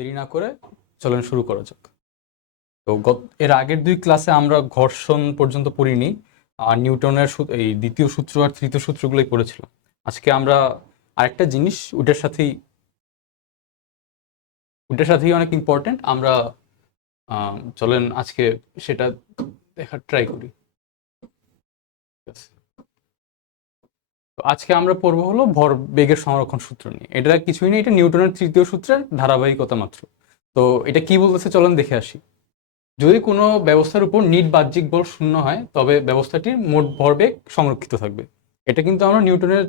দেরি না করে চলেন শুরু করা যাক। তো এর আগের দুই ক্লাসে আমরা ঘর্ষণ পর্যন্ত পড়িনি, আর নিউটনের এই দ্বিতীয় সূত্র আর তৃতীয় সূত্রগুলোই পড়েছিলাম। আজকে আমরা আরেকটা জিনিস ওটার সাথেই অনেক ইম্পর্টেন্ট, আমরা চলেন আজকে সেটা দেখার ট্রাই করি। তো আজকে আমরা পড়বো হলো ভরবেগের সংরক্ষণ সূত্র নিয়ে। এটা কিছুই নেই, এটা নিউটনের তৃতীয় সূত্রের ধারাবাহিকতা মাত্র। তো এটা কি বলতেছে চলেন দেখে আসি। যদি কোনো ব্যবস্থার উপর নিট বাহ্যিক বল শূন্য হয় তবে ব্যবস্থাটির মোট ভরবেগ সংরক্ষিত থাকবে। এটা কিন্তু আমরা নিউটনের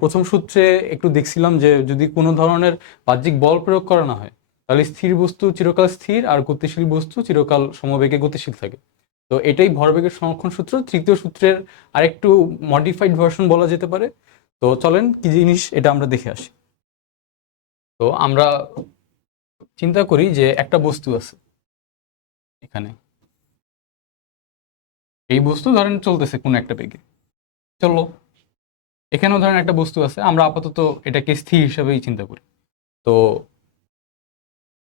প্রথম সূত্রে একটু দেখছিলাম যে যদি কোনো ধরনের বাহ্যিক বল প্রয়োগ করা না হয় তাহলে স্থির বস্তু চিরকাল স্থির আর গতিশীল বস্তু চিরকাল সমবেগে গতিশীল থাকে। তো এটাই ভরবেগের সংরক্ষণ সূত্র, তৃতীয় সূত্রের আরেকটু মডিফাইড ভার্সন বলা যেতে পারে। তো চলেন কি জিনিস এটা আমরা দেখে আসি। তো আমরা চিন্তা করি যে একটা বস্তু আছে এখানে, এই বস্তু ধরেন চলতেছে কোনো একটা বেগে, চললো। এখানেও ধরেন একটা বস্তু আছে, আমরা আপাতত এটাকে স্থির হিসাবেই চিন্তা করি। তো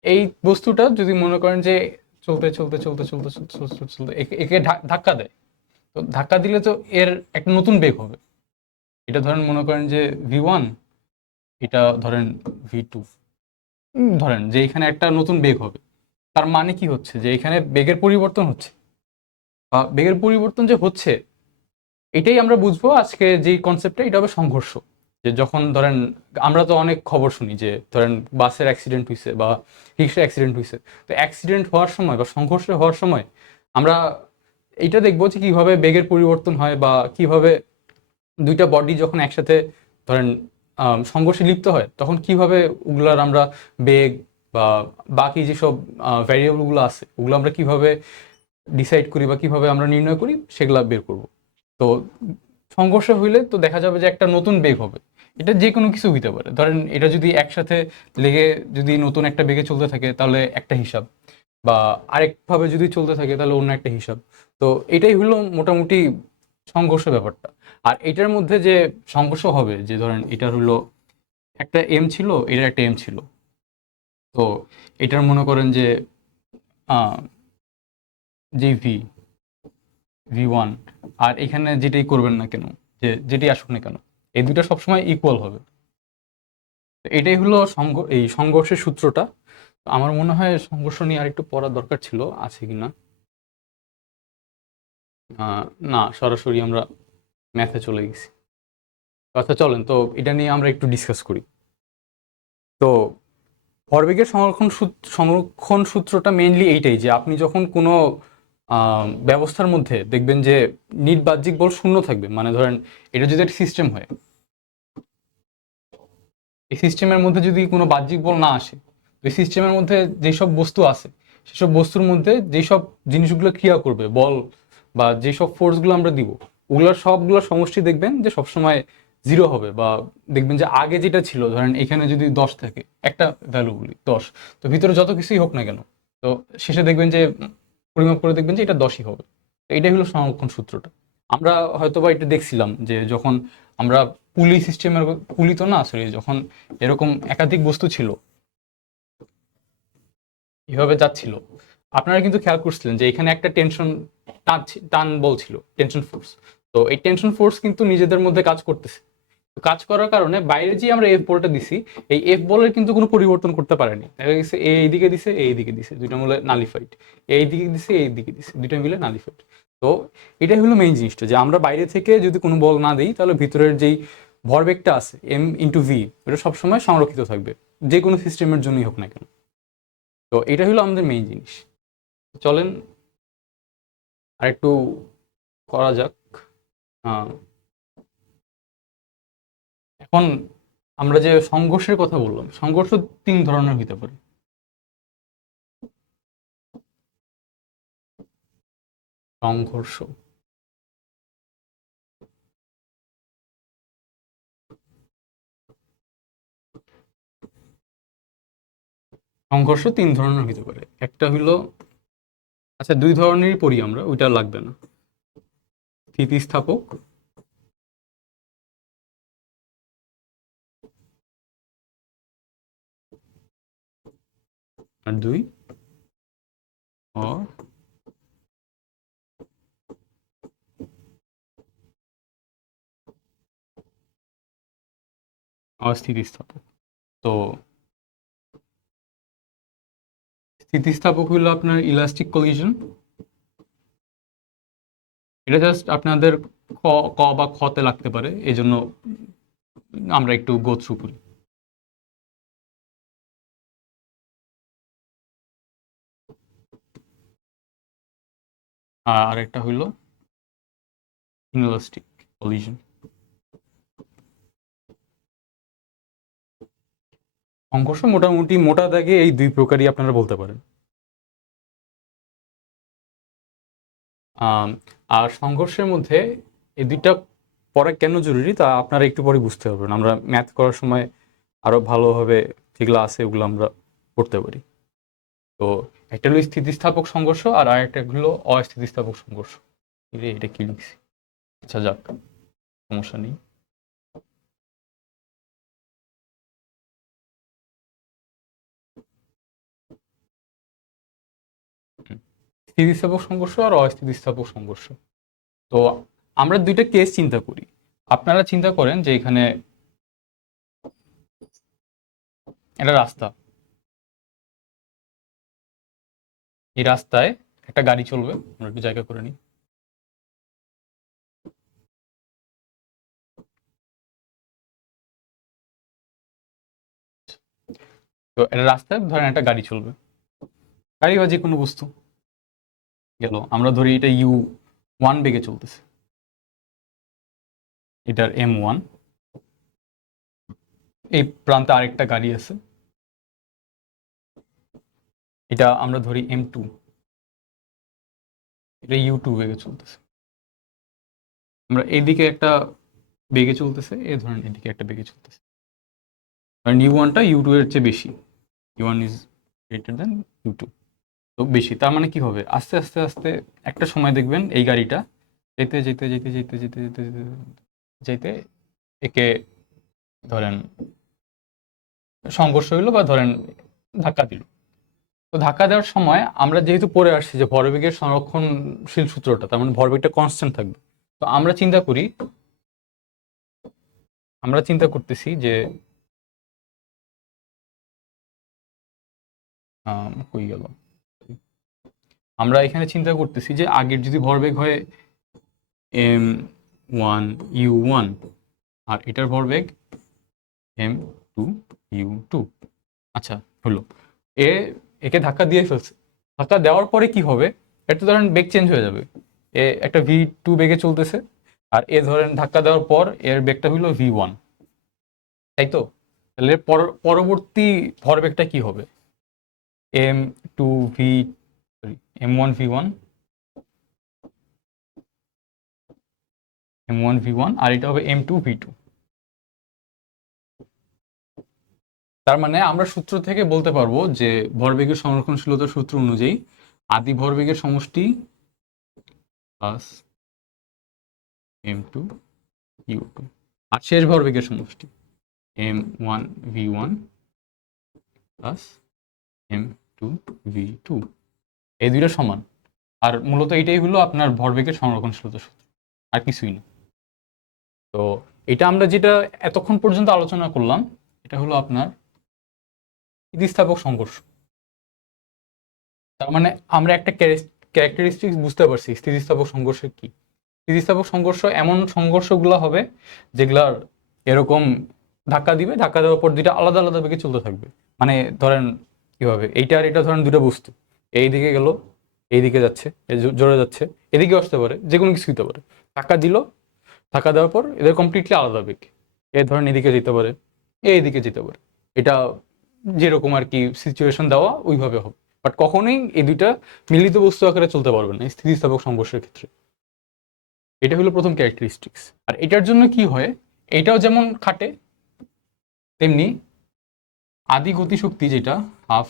এই বস্তুটা যদি মনে করেন যে চলতে চলতে চলতে চলতে চলতে চলতে চলতে একে ধাক্কা দেয়, তো ধাক্কা দিলে তো এর একটা নতুন বেগ হবে। এটা ধরেন মনে করেন যে V1, এটা ধরেন V2, ধরেন যে এখানে একটা নতুন বেগ হবে। তার মানে কি হচ্ছে যে এখানে বেগের পরিবর্তন হচ্ছে, বা বেগের পরিবর্তন যে হচ্ছে এটাই আমরা বুঝবো আজকে যেই কনসেপ্টটা, এটা হবে সংঘর্ষ। যে যখন ধরেন আমরা তো অনেক খবর শুনি যে ধরেন বাসের অ্যাক্সিডেন্ট হয়েছে বা রিক্সা অ্যাক্সিডেন্ট হয়েছে। তো অ্যাক্সিডেন্ট হওয়ার সময় বা সংঘর্ষ হওয়ার সময় আমরা এইটা দেখবো যে কিভাবে বেগের পরিবর্তন হয়, বা কিভাবে দুইটা বডি যখন একসাথে ধরেন সংঘর্ষে লিপ্ত হয় তখন কিভাবে ওগুলার আমরা বেগ বা বাকি যেসব ভ্যারিয়েবলগুলো আছে ওগুলো আমরা কিভাবে ডিসাইড করি বা কিভাবে আমরা নির্ণয় করি সেগুলা বের করব। তো সংঘর্ষ হইলে তো দেখা যাবে যে একটা নতুন বেগ হবে। এটা যে কোনো কিছু হইতে পারে, ধরেন এটা যদি একসাথে লেগে যদি নতুন একটা বেগে চলতে থাকে তাহলে একটা হিসাব, বা আরেকভাবে যদি চলতে থাকে তাহলে অন্য একটা হিসাব। তো এটাই হলো মোটামুটি সংঘর্ষ ব্যাপারটা। আর এটার মধ্যে যে সংঘর্ষ হবে, যে ধরেন এটার হলো একটা এম ছিল, এটার একটা এম ছিল। তো এটার মনে করেন যে যে V1, আর এখানে যেটাই করবেন না কেন, যে যেটাই আসুক না কেন, এই দুইটা সবসময় ইকুয়াল হবে। তো এটাই হলো এই সংঘর্ষের সূত্রটা। আমার মনে হয় সংঘর্ষ নিয়ে আরেকটু পড়ার দরকার ছিল, আছে কিনা। না, সরাসরি আমরা ম্যাথে চলে গেছি। আচ্ছা চলেন তো এটা নিয়ে আমরা একটু ডিসকাস করি। তো ভরবেগের সংরক্ষণ সূত্রটা মেইনলি এইটাই যে আপনি যখন কোনো ব্যবস্থার মধ্যে দেখবেন যে নিট বাহ্যিক বল শূন্য থাকবে, মানে ধরেন এটা যদি একটা সিস্টেম হয়, এই সিস্টেমের মধ্যে যদি কোনো বাহ্যিক বল না আসে, ওই সিস্টেমের মধ্যে যেসব বস্তু আছে সেসব বস্তুর মধ্যে যেসব জিনিসগুলো ক্রিয়া করবে, বল বা যেসব ফোর্সগুলো আমরা দিব, ওগুলোর সবগুলোর সমষ্টি দেখবেন যে সবসময় জিরো হবে। বা দেখবেন যে আগে যেটা ছিল, ধরেন এখানে যদি 10 থাকে, একটা ভ্যালু বলি 10, তো ভিতরে যত কিছুই হোক না কেন, তো শেষে দেখবেন যে পরিমাপ করে দেখবেন যে এটা 10ই হবে। তো এটাই হলো সংরক্ষণ সূত্রটা। আমরা হয়তোবা এটা দেখছিলাম যে যখন আমরা পুলি সিস্টেমের, পুলি তো না সরি, যখন এরকম একাধিক বস্তু ছিল এভাবে যাচ্ছিল, আপনারা কিন্তু খেয়াল করছিলেন যে এখানে একটা টেনশন টান বল ছিল, টেনশন ফোর্স। তো এই টেনশন ফোর্স কিন্তু নিজেদের মধ্যে কাজ করতেছে। তো কাজ করার কারণে বাইরে যে আমরা এফ বলটা দিছি, এই এফ বলের কিন্তু কোনো পরিবর্তন করতে পারেনি। দেখা গেছে এই দিকে দিছে, এই দিকে দিছে, দুইটা মিলে নালিফাইড। এই দিকে দিছে, এই দিকে দিছে, দুইটা মিলে নালিফাইড। তো এটাই হলো মেইন জিনিসটা, যে আমরা বাইরে থেকে যদি কোনো বল না দিই তাহলে ভিতরের যেই ভরবেগটা আছে M × V, এটা সবসময় সংরক্ষিত থাকবে, যে কোনো সিস্টেমের জন্যই হোক না কেন। তো এটা হলো আমাদের মেইন জিনিস। চলেন আরেকটু করা যাক। আহ, এখন আমরা যে সংঘর্ষের কথা বললাম, সংঘর্ষ তিন ধরনের হতে পারে। সংঘর্ষ সংঘর্ষ তিন ধরনের হতে পারে। একটা হইলো, আচ্ছা দুই ধরনেরই পড়ি আমরা, ওইটা লাগবে না। স্থিতিস্থাপক আর 2 অস্থিতিস্থাপক। তো স্থিতিস্থাপক হলো আপনার ইলাস্টিক কলিশন। এটা জাস্ট আপনাদের ক ক বা খতে লাগতে পারে, এই জন্য আমরা একটু গো থ্রু করি। আর একটা হইল ইনলাস্টিক কলিশন। সংঘর্ষ মোটামুটি মোটা দাগে এই দুই প্রকারই আপনারা বলতে পারেন। আর সংঘর্ষের মধ্যে এই দুইটা পড়া কেন জরুরি তা আপনারা একটু পরে বুঝতে পারবেন। আমরা ম্যাথ করার সময় আরো ভালোভাবে যেগুলো আছে ওগুলো আমরা করতে পারি। তো একটা হলো স্থিতিস্থাপক সংঘর্ষ আর আরেকটা হলো অস্থিতিস্থাপক সংঘর্ষ। এটা কি লিখছি? আচ্ছা যাক, সমস্যা নেই। স্থিতিস্থাপক সংঘর্ষ আর অস্থিতিস্থাপক সংঘর্ষ। তো আমরা দুইটা কেস চিন্তা করি। আপনারা চিন্তা করেন যে এখানে একটা রাস্তা, এই রাস্তায় একটা গাড়ি চলবে। আমরা একটু জায়গা করে নিই। তো একটা রাস্তায় ধরেন একটা গাড়ি চলবে, গাড়ি বা যে কোনো বস্তু গেল। আমরা ধরি এটা U1 বেগে চলতেছে, এটার M1। এই প্রান্তে আরেকটা গাড়ি আছে, এটা আমরা ধরি M2, এটা U2 বেগে চলতেছে। আমরা এইদিকে একটা বেগে চলতেছে, এই ধরেন এদিকে একটা বেগে চলতেছে। কারণ U1টা U2 এর চেয়ে বেশি, U1 is greater than U2, তো বেশি। তার মানে কি হবে, আস্তে আস্তে আস্তে একটা সময় দেখবেন এই গাড়িটা যেতে যেতে যেতে যেতে যেতে যেতে যেতে যেতে একে ধরেন সংঘর্ষ হইলো বা ধরেন ধাক্কা দিল। তো ধাক্কা দেওয়ার সময় আমরা যেহেতু পড়ে আসছি যে ভরবেগের সংরক্ষণশীল সূত্রটা, তার মানে ভরবেগটা কনস্ট্যান্ট থাকবে। তো আমরা চিন্তা করি, আমরা চিন্তা করতেছি যে কই গেল, আমরা এখানে চিন্তা করতেছি যে আগের যদি ভরবেগ হয় M1U1 আর এটার ভরবেগ M2U2। আচ্ছা হলো, একে ধাক্কা দিয়ে ফেলছে। ধাক্কা দেওয়ার পরে কি হবে, এটা ধরেন বেগ চেঞ্জ হয়ে যাবে। একটা V2 বেগে চলতেছে, আর ধরেন ধাক্কা দেওয়ার পর এর বেগটা হইলো V1, তাই তো? তাহলে পরবর্তী ভরবেগটা কি হবে, M2V সরি M1V1, M1V1 আর এটা হবে M2V2। তার মানে আমরা সূত্র থেকে বলতে পারবো যে ভরবেগের সংরক্ষণশীলতার সূত্র অনুযায়ী আদি ভরবেগের সমষ্টি প্লাস M2U2 আর শেষ ভরবেগের সমষ্টি M1V1 প্লাস M2V2, এই দুইটা সমান। আর মূলত এটাই হলো আপনার ভরবেগের সংরক্ষণশীলতার সূত্র, আর কিছুই না। তো এটা আমরা যেটা এতক্ষণ পর্যন্ত আলোচনা করলাম, এটা হলো আপনার স্থিতিস্থাপক সংঘর্ষ। তার মানে আমরা একটা ক্যারেক্টারিস্টিক্স বুঝতে পারছি স্থিতিস্থাপক সংঘর্ষের কি। স্থিতিস্থাপক সংঘর্ষ এমন সংঘর্ষগুলো হবে যেগুলার এরকম ধাক্কা দিবে, ধাক্কা দেওয়ার পর দুইটা আলাদা আলাদা বেগে চলতে থাকবে। মানে ধরেন কি হবে, এইটা আর এটা ধরেন দুটো বস্তু, এই দিকে গেল, এই দিকে যাচ্ছে, জোরে যাচ্ছে, এদিকে আসতে পারে, যে কোনো কিছু হতে পারে। ধাক্কা দিল, ধাক্কা দেওয়ার পর এদের কমপ্লিটলি আলাদা বেগ। ধরেন এদিকে যেতে পারে, এইদিকে যেতে পারে। এটা যেরকম আর কি সিচুয়েশন দেওয়া ওইভাবে হবে। বাট কখনোই এই দুইটা মিলিত বস্তু আকারে চলতে পারবে না স্থিতিস্থাপক সংঘর্ষের ক্ষেত্রে। এটা হলো প্রথম ক্যারেক্টারিস্টিক্স। আর এটার জন্য কি হয়, এটাও যেমন খাটে তেমনি আদি গতিশক্তি যেটা half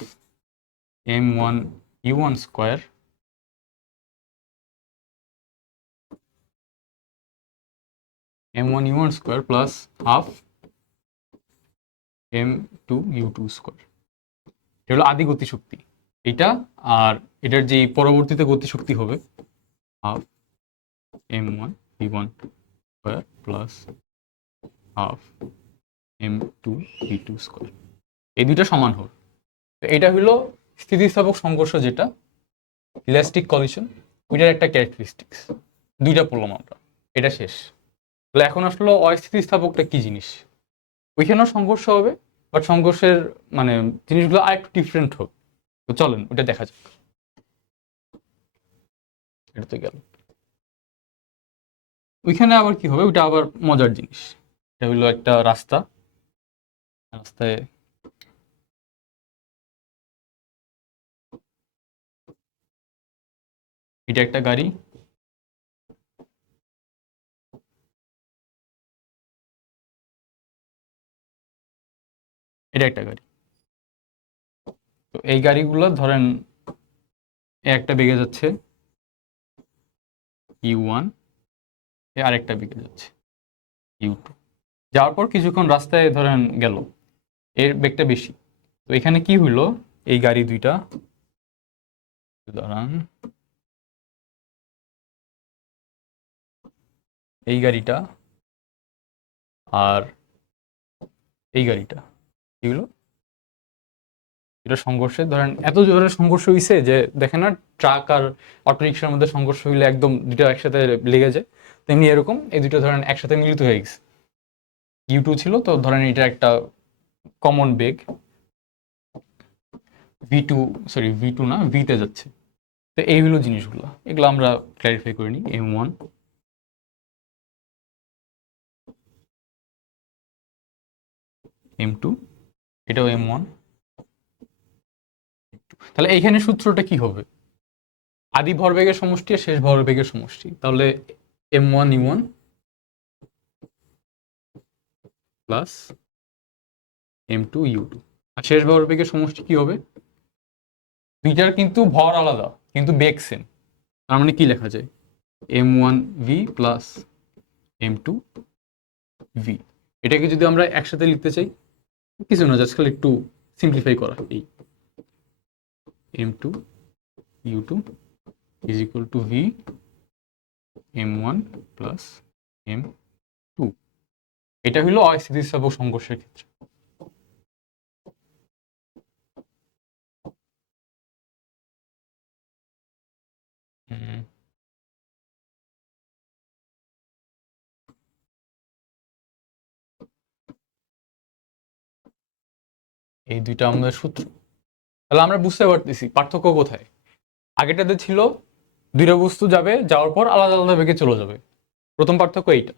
M1U1 square M1U1 square plus half M2U2 square, এটা হলো আদি গতিশক্তি। এটা, আর এটার যে পরবর্তীতে গতিশক্তি হবে half m1 v1 square plus half m2 v2 square, এই দুইটা সমান হবে। তো এটা হলো স্থিতিস্থাপক সংঘর্ষ, যেটা ইলাস্টিক কলিশন, ওইটার একটা ক্যারেক্টারিস্টিক্স। দুইটা পড়লাম আমরা, এটা শেষ। তাহলে এখন আসলে অস্থিতিস্থাপকটা কি জিনিস? ওইখানেও সংঘর্ষ হবে, বাট সংঘর্ষের মানে জিনিসগুলো আর একটু ডিফারেন্ট হবে। তো চলেন ওটা দেখা যাক। এটা তো গেল। ওইখানে আবার কি হবে, ওইটা আবার মজার জিনিস। এটা হলো একটা রাস্তা, রাস্তায় এটা একটা গাড়ি, এটা একটা গাড়ি। তো এই গাড়িগুলো ধরেন একটা বেগে যাচ্ছে u1, আরেকটা বেগে যাচ্ছে u2। যাওয়ার পর কিছুক্ষণ রাস্তায় ধরেন গেল, এর বেগটা বেশি। তো এখানে কি হইলো, এই গাড়ি দুইটা দাঁড়ান, এই গাড়িটা আর এই গাড়িটা কি হলো, এটা সংঘর্ষে ধরেন এত জোরে সংঘর্ষ হইছে যে দেখেন না, ট্রাক আর অটোরিকশার মধ্যে সংঘর্ষ হইলে একদম দুটো একসাথে লেগে যায়, তেমনি এরকম এই দুটো ধরেন একসাথে মিলিত হয়ে গেছে। u2 ছিল, তো ধরেন এটা একটা কমন বেগ, v2, সরি v2 না, v তে যাচ্ছে। তো এই হলো জিনিসগুলো, এগুলো আমরা ক্ল্যারিফাই করে নিই। m1, m2, এটাও m1। তাহলে এইখানে সূত্রটা কি হবে? আদি ভরবেগের সমষ্টি আর শেষ ভরবেগের সমষ্টি। তাহলে m1 u1 plus m2 u2, আর শেষ ভরবেগের সমষ্টি কি হবে? দুইটার কিন্তু ভর আলাদা কিন্তু বেগ সেম। তার মানে কি লেখা যায়? m1 v plus m2 v। এটাকে যদি আমরা একসাথে লিখতে চাই, কিছু না, জাস্ট খালি একটু সিম্পলিফাই করা, এই m2 u2 is equal to v m1 plus m2। এটা হলো অস্থিতিস্থাপক সংঘর্ষের ক্ষেত্রে। এই দুইটা আমাদের সূত্র। তাহলে আমরা বুঝতে পারতেছি পার্থক্য কোথায়। আগেটাতে ছিল দুইটা বস্তু যাবে, যাওয়ার পর আলাদা আলাদা বেগে চলে যাবে, প্রথম পার্থক্য এইটা।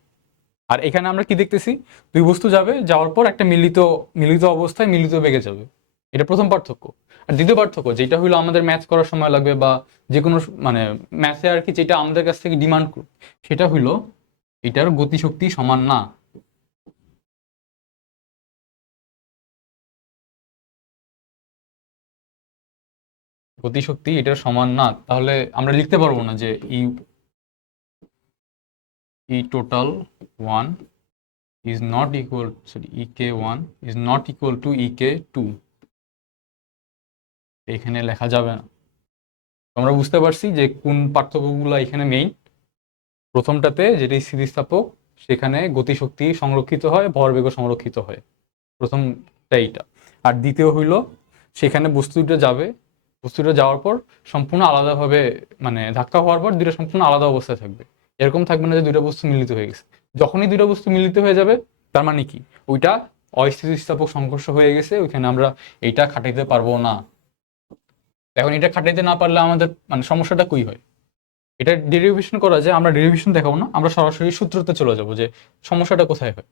আর এখানে আমরা কি দেখতেছি, দুই বস্তু যাবে, যাওয়ার পর একটা মিলিত মিলিত অবস্থায় মিলিত বেগে যাবে, এটা প্রথম পার্থক্য। আর দ্বিতীয় পার্থক্য যেটা হলো আমাদের ম্যাথ করার সময় লাগবে, বা যে কোনো মানে ম্যাথে আর কি, যেটা আমাদের কাছ থেকে ডিমান্ড করবে, সেটা হলো এটার গতিশক্তি সমান না। গতিশক্তি এটার সমান না, তাহলে আমরা লিখতে পারবো না যে ই total 1 is not equal, sorry, ek1 is not equal to ek2, এখানে লেখা যাবে না। আমরা বুঝতে পারছি যে কোন পার্থক্যগুলো এখানে মেইন। প্রথমটাতে যেটি স্থিতিস্থাপক, সেখানে গতিশক্তি সংরক্ষিত হয়, ভরবেগও সংরক্ষিত হয়, প্রথমটা এইটা। আর দ্বিতীয় হইল, সেখানে বস্তুটা যাবে, বস্তুটা যাওয়ার পর সম্পূর্ণ আলাদাভাবে, মানে ধাক্কা হওয়ার পর দুটো সম্পূর্ণ আলাদা অবস্থায় থাকবে। এরকম থাকবে না যে দুটো বস্তু মিলিত হয়ে গেছে। যখনই দুটো বস্তু মিলিত হয়ে যাবে, তার মানে কি, ওইটা অস্থিতিস্থাপক সংঘর্ষ হয়ে গেছে, ওইখানে আমরা এইটা খাটাইতে পারবো না। এখন এটা খাটাইতে না পারলে আমাদের মানে সমস্যাটা কই হয়? এটা ডেরিভেশন করা যায়, আমরা ডেরিভেশন দেখাবো না, আমরা সরাসরি সূত্রতে চলে যাব যে সমস্যাটা কোথায় হয়।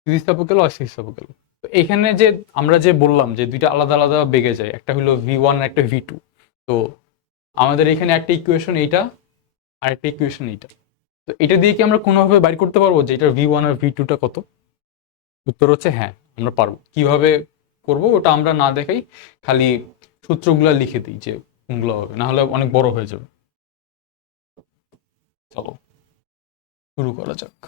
স্থিতিস্থাপক গেল, অস্থিতিস্থাপক গেল। তো এখানে যে আমরা যে বললাম যে দুইটা আলাদা আলাদা বেগে যায়, একটা হলো v1 আর একটা v2। তো আমাদের এখানে একটা ইকুয়েশন এইটা, আর একটা ইকুয়েশন এইটা। তো এটা দিয়ে কি আমরা কোনোভাবে বাইর করতে পারবো যে এটা v1 আর v2টা কত? উত্তর হচ্ছে হ্যাঁ, আমরা পারবো। কিভাবে করব ওটা আমরা না দেখাই, খালি সূত্রগুলা লিখে দিই যে কোনগুলো হবে, না হলে অনেক বড় হয়ে যাবে। চলো শুরু করা যাক।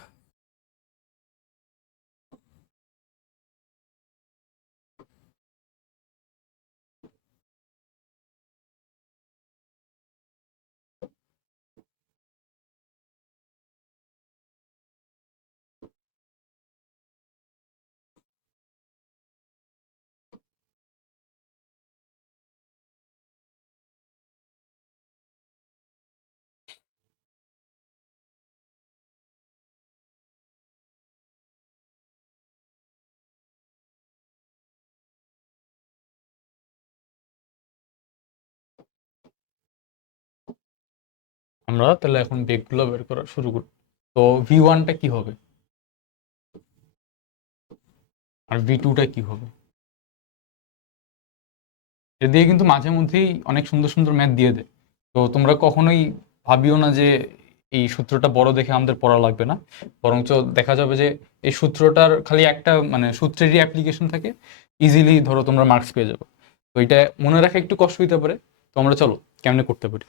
আমরা তাহলে এখন বেগগুলো বের করা শুরু করি। তো V1টা কি হবে আর V2টা কি হবে, এটা দিয়ে কিন্তু মাঝে মধ্যেই অনেক সুন্দর সুন্দর ম্যাথ দিয়ে দেয়। তো তোমরা কখনোই ভাবিও না যে এই সূত্রটা বড় দেখে আমাদের পড়া লাগবে না, বরঞ্চ দেখা যাবে যে এই সূত্রটার খালি একটা মানে সূত্রেরই অ্যাপ্লিকেশন থাকে, ইজিলি ধরো তোমরা মার্কস পেয়ে যাবে। তো এটা মনে রাখা একটু কষ্ট হইতে পারে, তো আমরা চলো কেমনে করতে পারি।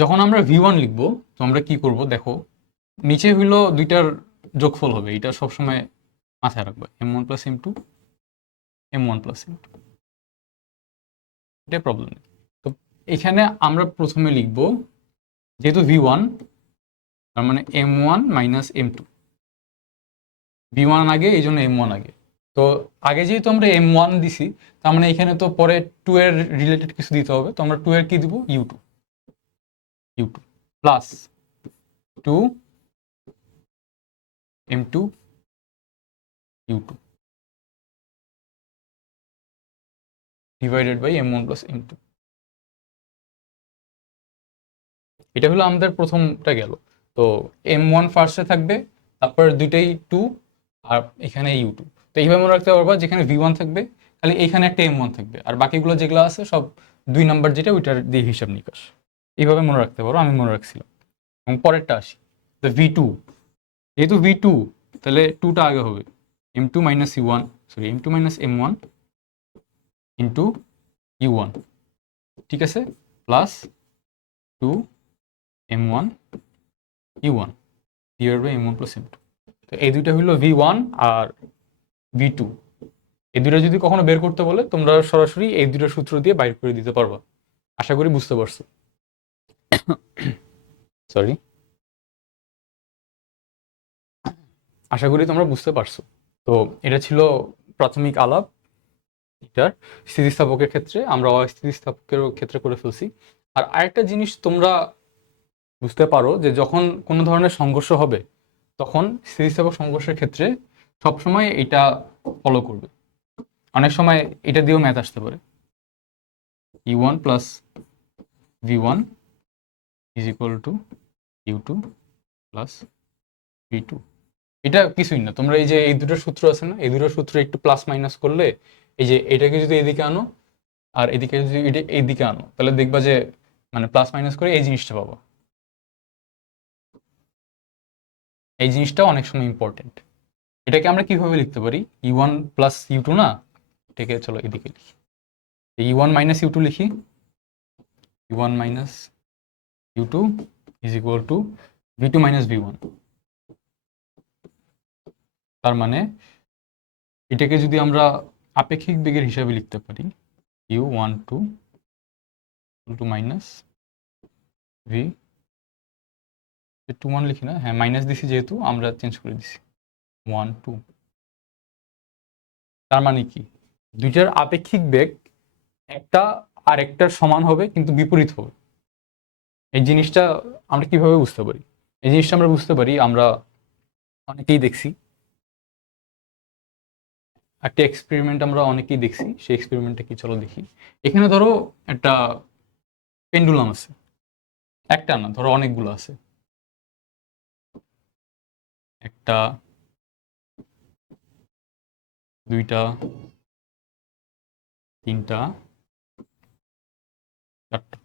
যখন আমরা V1 লিখবো, তো আমরা কি করব দেখো, নিচে হইলো দুইটার যোগফল হবে, এটা সবসময় মাথায় রাখবে, M1 plus M2, M1 plus M2, এটাই প্রবলেম নেই। তো এখানে আমরা প্রথমে লিখব, যেহেতু V1 তার মানে M1 মাইনাস M2, V1 আগে এই জন্য M1 আগে। তো আগে যেহেতু আমরা M1 দিছি, তার মানে এখানে তো পরে 2 এর রিলেটেড কিছু দিতে হবে, তো আমরা 2 এর কি দিব, U2 plus 2 M2 U2 divided by M1 plus M2। এটা হলো আমাদের প্রথমটা গেল। তো M1 ফার্স্টে থাকবে, তারপর দুইটাই 2, আর এখানে U2। তো এইভাবে মনে রাখতে পারবা, যেখানে V1 থাকবে খালি এইখানে একটা M1 থাকবে, আর বাকিগুলো যেগুলো আছে সব 2 নাম্বার যেটা ওইটার দিয়ে হিসাব নিকাশ। এইভাবে মনে রাখতে পারো, আমি মনে রাখছিলাম। এবং পরেরটা আসি, তো V2, যেহেতু V2 তাহলে 2টা আগে হবে, M2 minus U1, sorry M2 minus M1 into U1, ঠিক আছে, plus 2 M1 U1 divide by M1 plus M2। তো এই দুইটা হইলো V1 আর V2। এই দুইটা যদি কখনো বের করতে বলে, তোমরা সরাসরি এই দুইটা সূত্র দিয়ে বাইর করে দিতে পারবা। আশা করি বুঝতে পারছো। সরি, আশা করি তোমরা বুঝতে পারছো। তো এটা ছিল প্রাথমিক আলাপ এটার। স্থিতিস্থাপকের ক্ষেত্রে আমরা অস্থিতিস্থাপকের ক্ষেত্রে করে ফেলছি। আর আরেকটা জিনিস তোমরা বুঝতে পারো, যে যখন কোনো ধরনের সংঘর্ষ হবে, তখন স্থিতিস্থাপক সংঘর্ষের ক্ষেত্রে সবসময় এটা ফলো করবে। অনেক সময় এটা দিয়েও ম্যাথ আসতে পারে, U1 plus V1 is equal two U2 plus V2। এটা কিছুই না, তোমরা এই যে এই দুটো সূত্র আছে না, এই দুটো সূত্র একটু প্লাস মাইনাস করলে, এই যে এটাকে যদি এদিকে আনো আর এদিকে যদি এটা এইদিকে আনো, তাহলে দেখবা যে মানে প্লাস মাইনাস করে এই জিনিসটা পাবো। এই জিনিসটা অনেক সময় ইম্পর্টেন্ট। এটাকে আমরা কিভাবে লিখতে পারি, U1 প্লাস U2 না, এটাকে চলো এদিকে লিখি, U1 মাইনাস U2 লিখি, U1 minus U2 is equal two V2 minus V1। তার মানে এটাকে যদি আমরা আপেক্ষিক বেগের হিসাবে লিখতে পারি, U12 মাইনাস V21 লিখি না, হ্যাঁ মাইনাস দিছি যেহেতু আমরা চেঞ্জ করে দিছি 1 2। তার মানে কি, দুইটার আপেক্ষিক বেগ একটা আরেকটার সমান হবে কিন্তু বিপরীত হবে। এই জিনিসটা আমরা কিভাবে বুঝতে পারি, এই জিনিসটা আমরা বুঝতে পারি, আমরা অনেকেই দেখছি, একটা এক্সপেরিমেন্ট আমরা অনেকেই দেখছি। সেই এক্সপেরিমেন্টটা কি, চলো দেখি। এখানে ধরো একটা পেন্ডুলাম আছে, একটা না ধরো অনেকগুলো আছে, একটা, দুইটা, তিনটা, চারটা।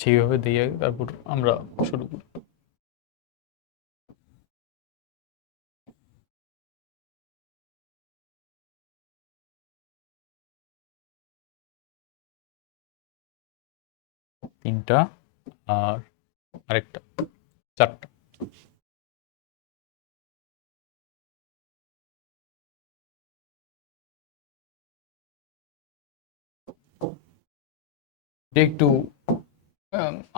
সেইভাবে দিয়ে তারপর আমরা শুরু করি। তিনটা আর আরেকটা, চারটা। এটা একটু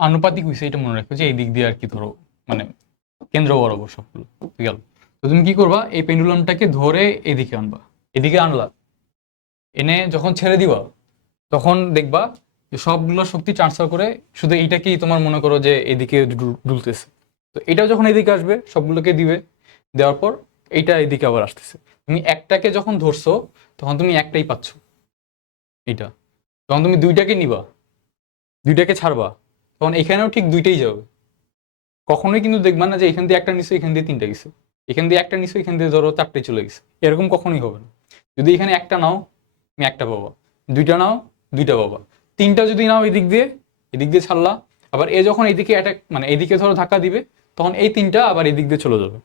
আনুপাতিক হয়েছে এটা মনে রাখবে যে এই দিক দিয়ে আর কি ধরো মানে কেন্দ্র বরাবর সবগুলো গেল। তো তুমি কি করবা, এই পেন্ডুলামটাকে ধরে এদিকে আনবা, এদিকে আনলা, এনে যখন ছেড়ে দিবা তখন দেখবা যে সবগুলো শক্তি ট্রান্সফার করে শুধু এইটাকেই তোমার মনে করো যে এদিকে ডুলতেছে। তো এটাও যখন এদিকে আসবে সবগুলোকে দিবে, দেওয়ার পর এইটা এদিকে আবার আসতেছে। তুমি একটাকে যখন ধরছো তখন তুমি একটাই পাচ্ছ এইটা, তখন তুমি দুইটাকে নিবা, দুইটাকে ছাড়বা, তখন এখানেও ঠিক দুইটাই যাবে। কখনোই কিন্তু দেখবা না যে এখান দিয়ে একটা নিছো এখান দিয়ে তিনটা গেছে, এখান দিয়ে একটা নিছো এখান দিয়ে ধরো চারটে চলে গেছে, এরকম কখনোই হবে না। যদি এখানে একটা নাও তুমি একটা পাবা, দুইটা নাও দুইটা পাবা, তিনটা যদি নাও এদিক দিয়ে ছাড়লা, আবার এ যখন এদিকে অ্যাটাক মানে এদিকে ধরো ধাক্কা দিবে তখন এই তিনটা আবার এদিক দিয়ে চলে যাবে।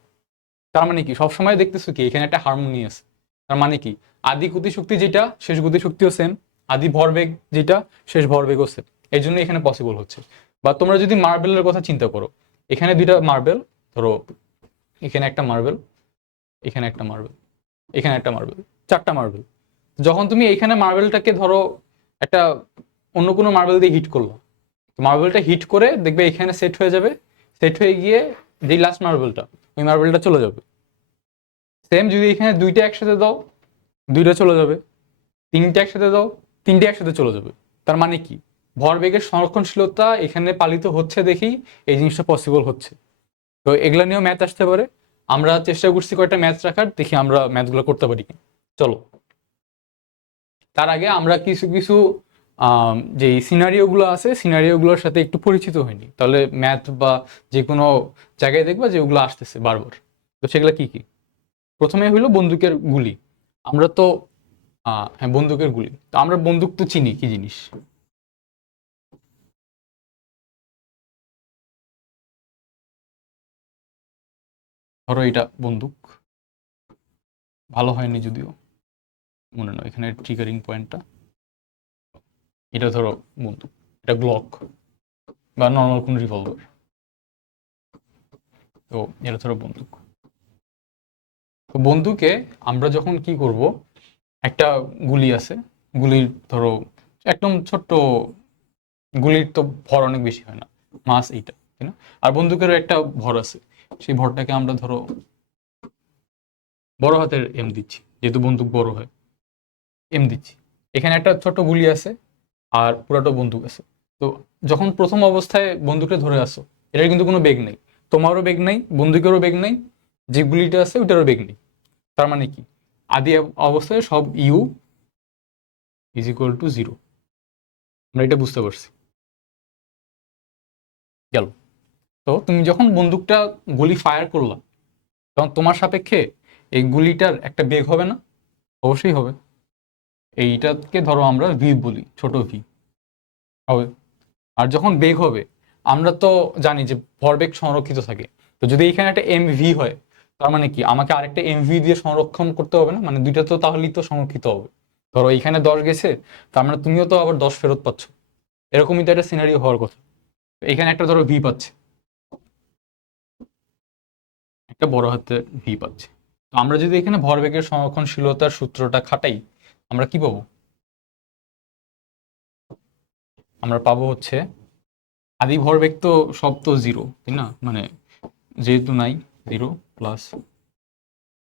তার মানে কি সবসময় দেখতেছো কি এখানে একটা হারমোনি আছে। তার মানে কি আদি গতি শক্তি যেটা শেষ গতি শক্তিও সেম, আদি ভরবেগ যেটা শেষ ভরবেগও সেম, এই জন্য এখানে পসিবল হচ্ছে। বা তোমরা যদি মার্বেলের কথা চিন্তা করো, এখানে দুইটা মার্বেল ধরো, এখানে একটা মার্বেল, এখানে একটা মার্বেল, এখানে একটা মার্বেল, চারটা মার্বেল। যখন তুমি এইখানে মার্বেলটাকে ধরো একটা অন্য কোনো মার্বেল দিয়ে হিট করলো, মার্বেলটা হিট করে দেখবে এখানে সেট হয়ে যাবে, সেট হয়ে গিয়ে যেই লাস্ট মার্বেলটা ওই মার্বেলটা চলে যাবে। সেম যদি এখানে দুইটা একসাথে দাও দুইটা চলে যাবে, তিনটা একসাথে দাও তিনটে একসাথে চলে যাবে। তার মানে কি ভরবেগের সংরক্ষণশীলতা এখানে পালিত হচ্ছে দেখেই এই জিনিসটা পসিবল হচ্ছে। তো এগুলা নিয়েও ম্যাথ আসতে পারে, আমরা চেষ্টা করছি কয়েকটা ম্যাথ রাখার, দেখি আমরা ম্যাথগুলো করতে পারি কিনা। চলো তার আগে আমরা কিছু কিছু যে সিনারিওগুলো আছে সিনারিওগুলোর সাথে একটু পরিচিত হয়নি, তাহলে ম্যাথ বা যে কোনো জায়গায় দেখবা যে ওগুলো আসতেছে বারবার। তো সেগুলো কি কি? প্রথমে হইলো বন্দুকের গুলি। আমরা তো হ্যাঁ বন্দুকের গুলি, তো আমরা বন্দুক তো চিনি কি জিনিস। ধরো এটা বন্দুক, ভালো হয়নি যদিও, মনে নয় এখানে ট্রিগারিং পয়েন্টটা। এটা ধরো বন্দুক, এটা গ্লক বা নর্মাল কোন রিভলভার। তো এটা ধরো বন্দুক। তো বন্দুকে আমরা যখন কি করব, একটা গুলি আছে, গুলির ধরো একদম ছোট্ট গুলির তো ভর অনেক বেশি হয় না, মাস এইটা, তাই না? আর বন্দুকেরও একটা ভর আছে, সেই ভরটাকে আমরা ধরো বড় হাতের এম দিচ্ছি, যেহেতু বন্দুক বড় হয় এম দিচ্ছি। এখানে একটা ছোট গুলি আছে আর পুরাটো বন্দুক আছে। তো যখন প্রথম অবস্থায় বন্দুকটা ধরে আসো, এটার কিন্তু কোনো বেগ নেই, তোমারও বেগ নেই, বন্দুকেরও বেগ নেই, যে গুলিটা আছে ওটারও বেগ নেই। তার মানে কি আদি অবস্থায় সব u is equal to zero. আমরা এটা বুঝতে পারছি গেল। তো তুমি যখন বন্দুকটা গুলি ফায়ার করলা তখন তোমার সাপেক্ষে এই গুলিটার একটা বেগ হবে না? অবশ্যই হবে। এইটাকে ধরো আমরা ভি বলি, ছোট ভি হবে। আর যখন বেগ হবে আমরা তো জানি যে ভরবেগ সংরক্ষিত থাকে। তো যদি এখানে একটা এম ভি হয় তার মানে কি আমাকে আরেকটা এম ভি দিয়ে সংরক্ষণ করতে হবে না? মানে দুইটা তো তাহলেই তো সংরক্ষিত হবে। ধরো এখানে 10 গেছে, তার মানে তুমিও তো আবার 10 ফেরত পাচ্ছ, এরকমই তো একটা সিনারিও হওয়ার কথা। এখানে একটা ধরো ভি পাচ্ছে, একটা বড় হাতে ভি পাচ্ছে। তো আমরা যদি এখানে ভরবেগের সংরক্ষণশীলতার সূত্রটা খাটাই আমরা কি পাবো? আমরা পাবো হচ্ছে আদি ভরবেগ তো সব তো জিরো, তাই না? মানে যেহেতু নাই, zero plus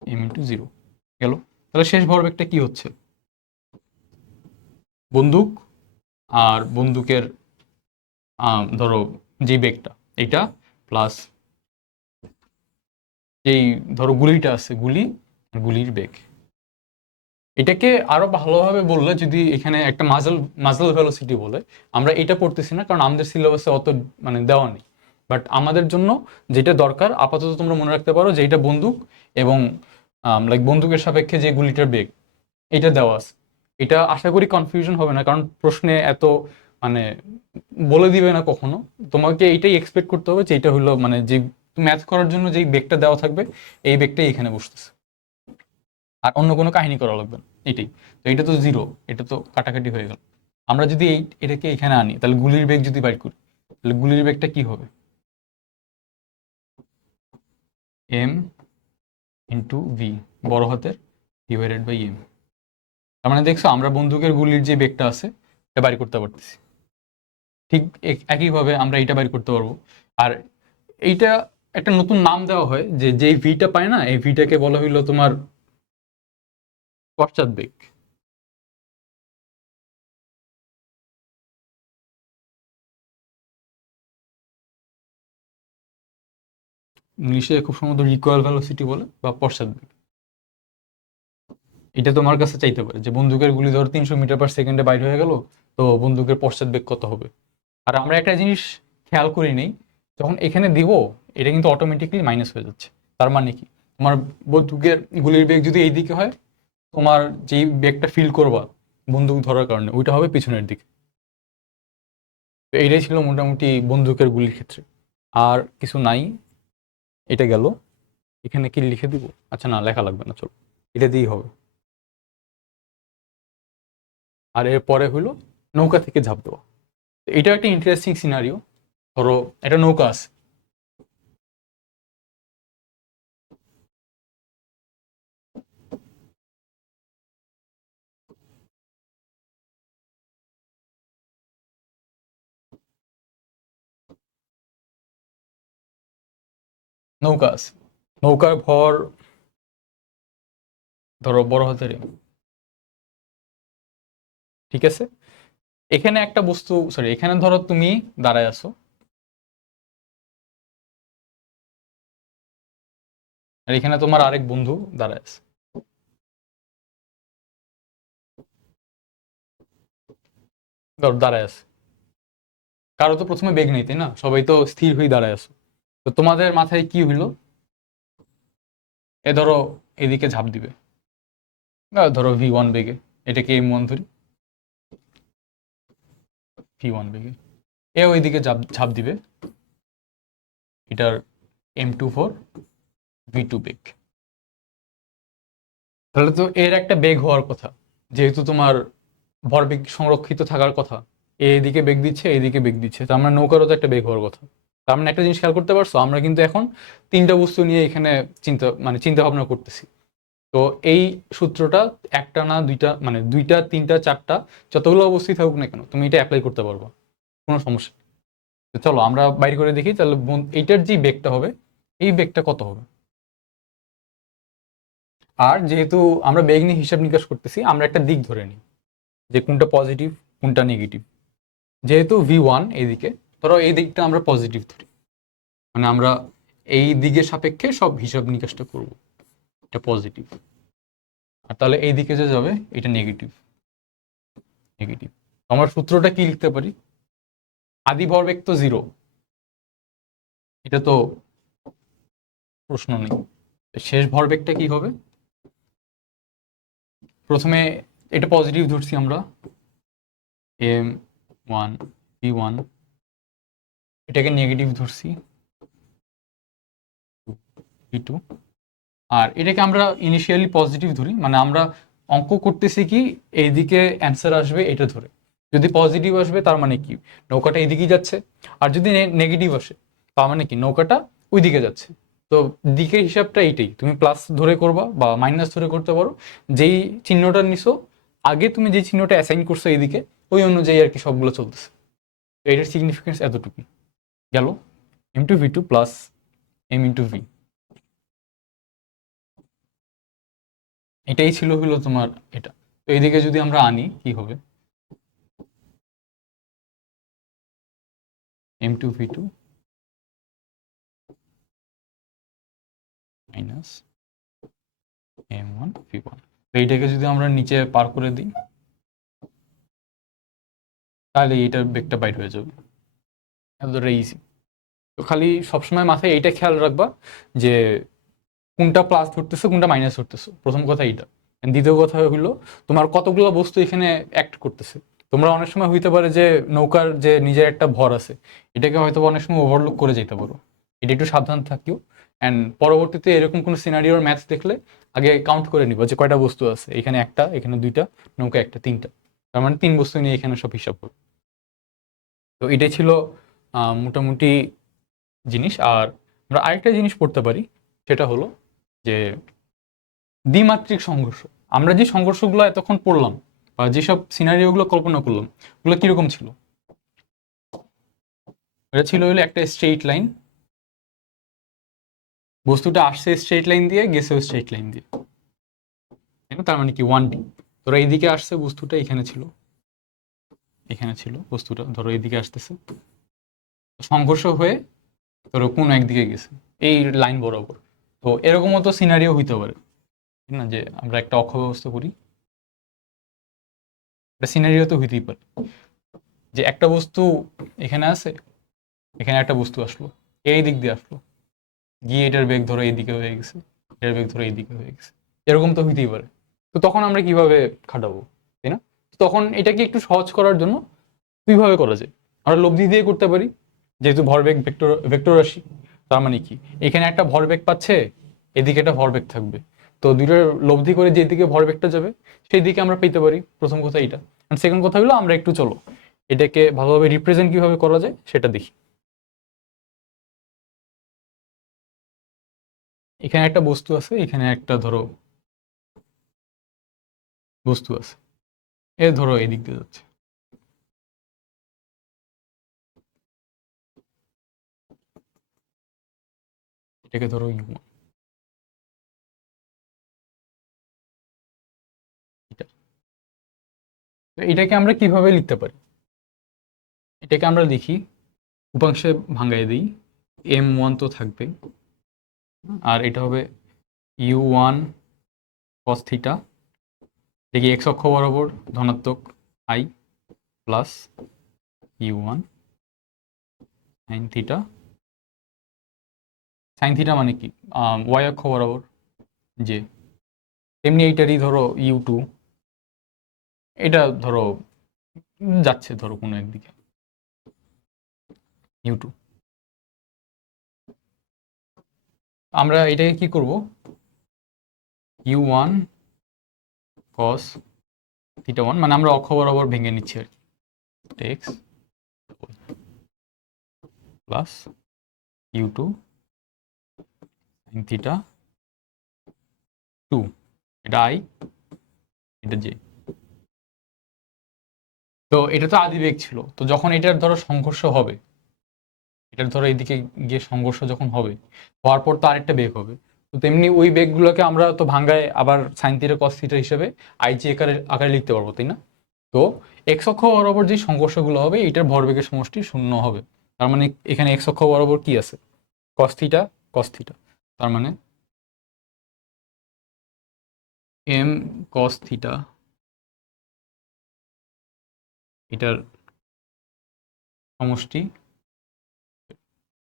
m into zero গেল। তাহলে শেষ ভরবেগটা কি হচ্ছে? বন্দুক আর বন্দুকের ধরো যে বেগটা এটা প্লাস যেই ধরো গুলিটা আছে গুলি, গুলির বেগ। এটাকে আরো ভালোভাবে বললে যদি এখানে একটা মাজল মাজল ভেলোসিটি বলে, আমরা এটা পড়তেছি না কারণ আমাদের সিলেবাসে অত মানে দেওয়া নেই। বাট আমাদের জন্য যেটা দরকার আপাতত তোমরা মনে রাখতে পারো যে এটা বন্দুক এবং লাইক বন্দুকের সাপেক্ষে যে গুলিটার বেগ এটা দেওয়া আছে। এটা আশা করি কনফিউশন হবে না, কারণ প্রশ্নে এত মানে বলে দিবে না কখনো। তোমাকে এইটাই এক্সপেক্ট করতে হবে যে এটা হলো মানে যে ম্যাথ করার জন্য যেই বেগটা দেওয়া থাকবে এই বেগটাই এখানে বসতেছে, আর অন্য কোনো কাহিনী করা লাগবে না এটাই। তো এটা তো জিরো, এটা তো কাটাকাটি হয়ে গেল। আমরা যদি এটাকে এখানে আনি তাহলে গুলির বেগ যদি বাইর করি তাহলে গুলির বেগটা কি হবে? এম ইন্টু ভি, বড় হাতের ডিভাইডেড বাই এম। তার মানে দেখছো আমরা বন্দুকের গুলির যে বেগটা আছে এটা বাইর করতে পারতেছি, ঠিক একইভাবে আমরা এইটা বাইর করতে পারবো। আর এইটা একটা নতুন নাম দেওয়া হয়, যে যেই ভিটা পায় না, এই ভিটাকে বলা হইলো তোমার পশ্চাৎবেগ। ইংলিশে খুব সম্ভবত রিকয়েল ভেলোসিটি বলে বা পশ্চাৎবেগ। এটা তোমার কাছে চাইতে পারে যে বন্দুকের গুলি ধর 300 মিটার/সেকেন্ডে বাইর হয়ে গেল, তো বন্দুকের পশ্চাৎবেগ কত হবে। আর আমরা একটা জিনিস খেয়াল করি নেই, যখন এখানে দিব এটা কিন্তু অটোমেটিকলি মাইনাস হয়ে যাচ্ছে। তার মানে কি, তোমার বন্দুকের গুলির বেগ যদি এই দিকে হয়, তোমার যেই বেগটা ফিল করবা বন্দুক ধরার কারণে, ওইটা হবে পিছনের দিকে। তো এইটাই ছিল মোটামুটি বন্দুকের গুলির ক্ষেত্রে। আর কিছু নাই। এটা গেল। এখানে কি লিখে দিব? আচ্ছা না, লেখা লাগবে না, চলো এটা দিয়েই হবে। আর এর পরে হলো নৌকা থেকে ঝাঁপ দেওয়া। এটা একটা ইন্টারেস্টিং সিনারিও। ধরো একটা নৌকা আছে, নৌকা আছে, নৌকার ভর ধরো বড় হাতের M, ঠিক আছে। এখানে একটা বস্তু, সরি, এখানে ধরো তুমি দাঁড়ায় আছো, আর এখানে তোমার আরেক বন্ধু দাঁড়ায় আছে, ধরো দাঁড়ায় আছে। কারো তো প্রথমে বেগ নেই, তাই না? সবাই তো স্থির হয়ে দাঁড়ায় আছো। তো তোমাদের মাথায় কি হইলো? এ ধরো এদিকে ঝাঁপ দিবে, ধরো V1 বেগে, এটাকে M1 ধরি, V1 বেগে। এ ওইদিকে ঝাঁপ ঝাঁপ দিবে, এটার M24 V2 বেগ। তাহলে তো এর একটা বেগ হওয়ার কথা, যেহেতু তোমার ভরবেগ সংরক্ষিত থাকার কথা। এদিকে বেগ দিচ্ছে, এদিকে বেগ দিচ্ছে, তার মানে নৌকারও তো একটা বেগ হওয়ার কথা। তার মানে একটা জিনিস খেয়াল করতে পারছো, আমরা কিন্তু এখন তিনটা বস্তু নিয়ে এখানে চিন্তা ভাবনা করতেছি। তো এই সূত্রটা একটা না দুইটা, মানে দুইটা তিনটা চারটা যতগুলো অবস্থি থাকুক না কেন, তুমি এটা অ্যাপ্লাই করতে পারবো, কোনো সমস্যা নেই। তো চলো আমরা বাইর করে দেখি তাহলে এইটার যে বেগটা হবে, এই বেগটা কত হবে। আর যেহেতু আমরা বেগ নিয়ে হিসাব নিকাশ করতেছি, আমরা একটা দিক ধরে নিই যে কোনটা পজিটিভ কোনটা নেগেটিভ। যেহেতু V1 এইদিকে, ধরো এই দিকটা আমরা পজিটিভ ধরি, মানে আমরা এই দিকের সাপেক্ষে সব হিসাব নিকাশটা করব, এটা পজিটিভ। আর তাহলে এই দিকে যে যাবে এটা নেগেটিভ, নেগেটিভ। আমরা সূত্রটা কি লিখতে পারি? আদি ভরবেগ তো 0, এটা তো প্রশ্ন নেই। শেষ ভরবেগটা কি হবে? প্রথমে এটা পজিটিভ ধরছি আমরা, M1 V1, এটাকে নেগেটিভ ধরছি V2। আর এটাকে আমরা ইনিশিয়ালি পজিটিভ ধরি, মানে আমরা অঙ্ক করতেছি কি এইদিকে অ্যান্সার আসবে এটা ধরে। যদি পজিটিভ আসবে তার মানে কি নৌকাটা এইদিকেই যাচ্ছে, আর যদি নেগেটিভ আসে তার মানে কি নৌকাটা ওই দিকে যাচ্ছে। তো দিকের হিসাবটা এইটাই, তুমি প্লাস ধরে করবা বা মাইনাস ধরে করতে পারো। যেই চিহ্নটা নিছো, আগে তুমি যে চিহ্নটা অ্যাসাইন করছো এইদিকে, ওই অনুযায়ী আর কি সবগুলো চলতেছে। তো এটার সিগনিফিকেন্স এতটুকুই গেল, M2V2 প্লাস M×V। এটাই ছিল হলো তোমার এটা। তো এইদিকে যদি আমরা আনি কি হবে? M2V2 minus M1V1। তো এইটাকে যদি আমরা নিচে পার করে দিই, তাহলে এইটার বেগটা বাইর হয়ে যাবে। এতটা ইজি। তো খালি সবসময় মাথায় এইটা খেয়াল রাখবা যে কোনটা প্লাস ধরতেছো কোনটা মাইনাস ধরতেছো, প্রথম কথা এইটা। দ্বিতীয় কথা হলো তোমার কতগুলো বস্তু এখানে অ্যাক্ট করতেছে। তোমরা অনেক সময় হইতে পারে যে নৌকার যে নিজের একটা ভর আছে, এটাকে হয়তো অনেক সময় ওভারলুক করে যেতে পারো। এটা একটু সাবধান থাকিও। অ্যান্ড পরবর্তীতে এরকম কোনো সিনারিওর ম্যাথ দেখলে আগে কাউন্ট করে নিবা যে কয়টা বস্তু আছে, এখানে একটা, এখানে দুইটা, নৌকা একটা, তিনটা। তার মানে তিন বস্তু নিয়ে এখানে সব হিসাব করো। তো এটাই ছিল মোটামুটি জিনিস। আর আমরা আরেকটা জিনিস পড়তে পারি, সেটা হলো যে দ্বিমাত্রিক সংঘর্ষ। আমরা যে সংঘর্ষগুলো এতক্ষণ পড়লাম বা যেসব সিনারিওগুলো কল্পনা করলাম, ওগুলো কিরকম ছিল? এটা ছিল হলো একটা স্ট্রেইট লাইন, বস্তুটা আসছে স্ট্রেইট লাইন দিয়ে, গেছেও স্ট্রেইট লাইন দিয়ে, তাই না? তার মানে কি 1D। ধরো এইদিকে আসছে বস্তুটা, এখানে ছিল, এখানে ছিল বস্তুটা, ধরো এইদিকে আসতেছে, সংঘর্ষ হয়ে ধরো কোন একদিকে গেছে এই লাইন বরাবর। তো এরকমও তো সিনারিও হইতে পারে, ঠিক না? যে আমরা একটা অক্ষ ব্যবস্থা করি, একটা সিনারিও তো হইতেই পারে যে একটা বস্তু এখানে আছে, এখানে একটা বস্তু আসলো, এই দিক দিয়ে আসলো, গিয়ে এটার বেগ ধরো এইদিকে হয়ে গেছে, এটার বেগ ধরো এইদিকে হয়ে গেছে, এরকম তো হইতেই পারে। তো তখন আমরা কিভাবে খাটাবো, তাই না? তখন এটাকে একটু সহজ করার জন্য দুইভাবে করা যায়। আমরা লব্ধি দিয়ে করতে পারি, যেহেতু ভরবেগ ভেক্টর ভেক্টর রাশি, তার মানে কি এখানে একটা ভরবেগ পাচ্ছে, এদিকে একটা ভরবেগ থাকবে, তো দুইটার লব্ধি করে যেদিকে ভরবেগটা যাবে সেই দিকে আমরা পেতে পারি। প্রথম কথা এটা। আর সেকেন্ড কথা হলো আমরা একটু চলো এটাকে ভালোভাবে রিপ্রেজেন্ট কিভাবে করা যায় সেটা দেখি। এখানে একটা বস্তু আছে, এখানে একটা ধরো বস্তু আছে, এ ধরো এই দিক দিয়ে যাচ্ছে, এটাকে ধরো U1, এটা। তো এটাকে আমরা কিভাবে লিখতে পারি? এটাকে আমরা লিখি, উপাংশে ভাঙাই দিই, M1 তো থাকবে, আর এটা হবে U1 cos থিটা, দেখি এক্স অক্ষ বরাবর ধনাত্মক I plus U1 sine theta. Sine theta মানে কি? ওয়াই অক্ষ বরাবর যে, তেমনি এইটারই ধরো U2, এটা ধরো যাচ্ছে ধরো কোনো একদিকে, U2। আমরা এটাকে কি করব, U1 cos থিটা 1 মানে আমরা অক্ষ বরাবর ভেঙে নিচ্ছি আর কি, x plus U2 sine theta 2, এটা I, এটা J। তো এটা তো আদিবেগ ছিল, তো যখন এটার ধরো সংঘর্ষ হবে, এটার ধরো এইদিকে গিয়ে সংঘর্ষ যখন হবে, হওয়ার পর তো আরেকটা বেগ হবে, তো তেমনি ওই বেগগুলোকে আমরা তো ভাঙ্গায় আবার সাইন থিটা কস থিটা হিসেবে আইজি আকারে আকারে লিখতে পারবো, তাই না? তো এক্স অক্ষ বরাবর যে সংঘর্ষগুলো হবে এটার ভরবেগের সমষ্টি শূন্য হবে। তার মানে এখানে এক্স অক্ষ বরাবর কি আছে, কস থিটা কস থিটা, তার মানে এম কস থিটা, এটার সমষ্টি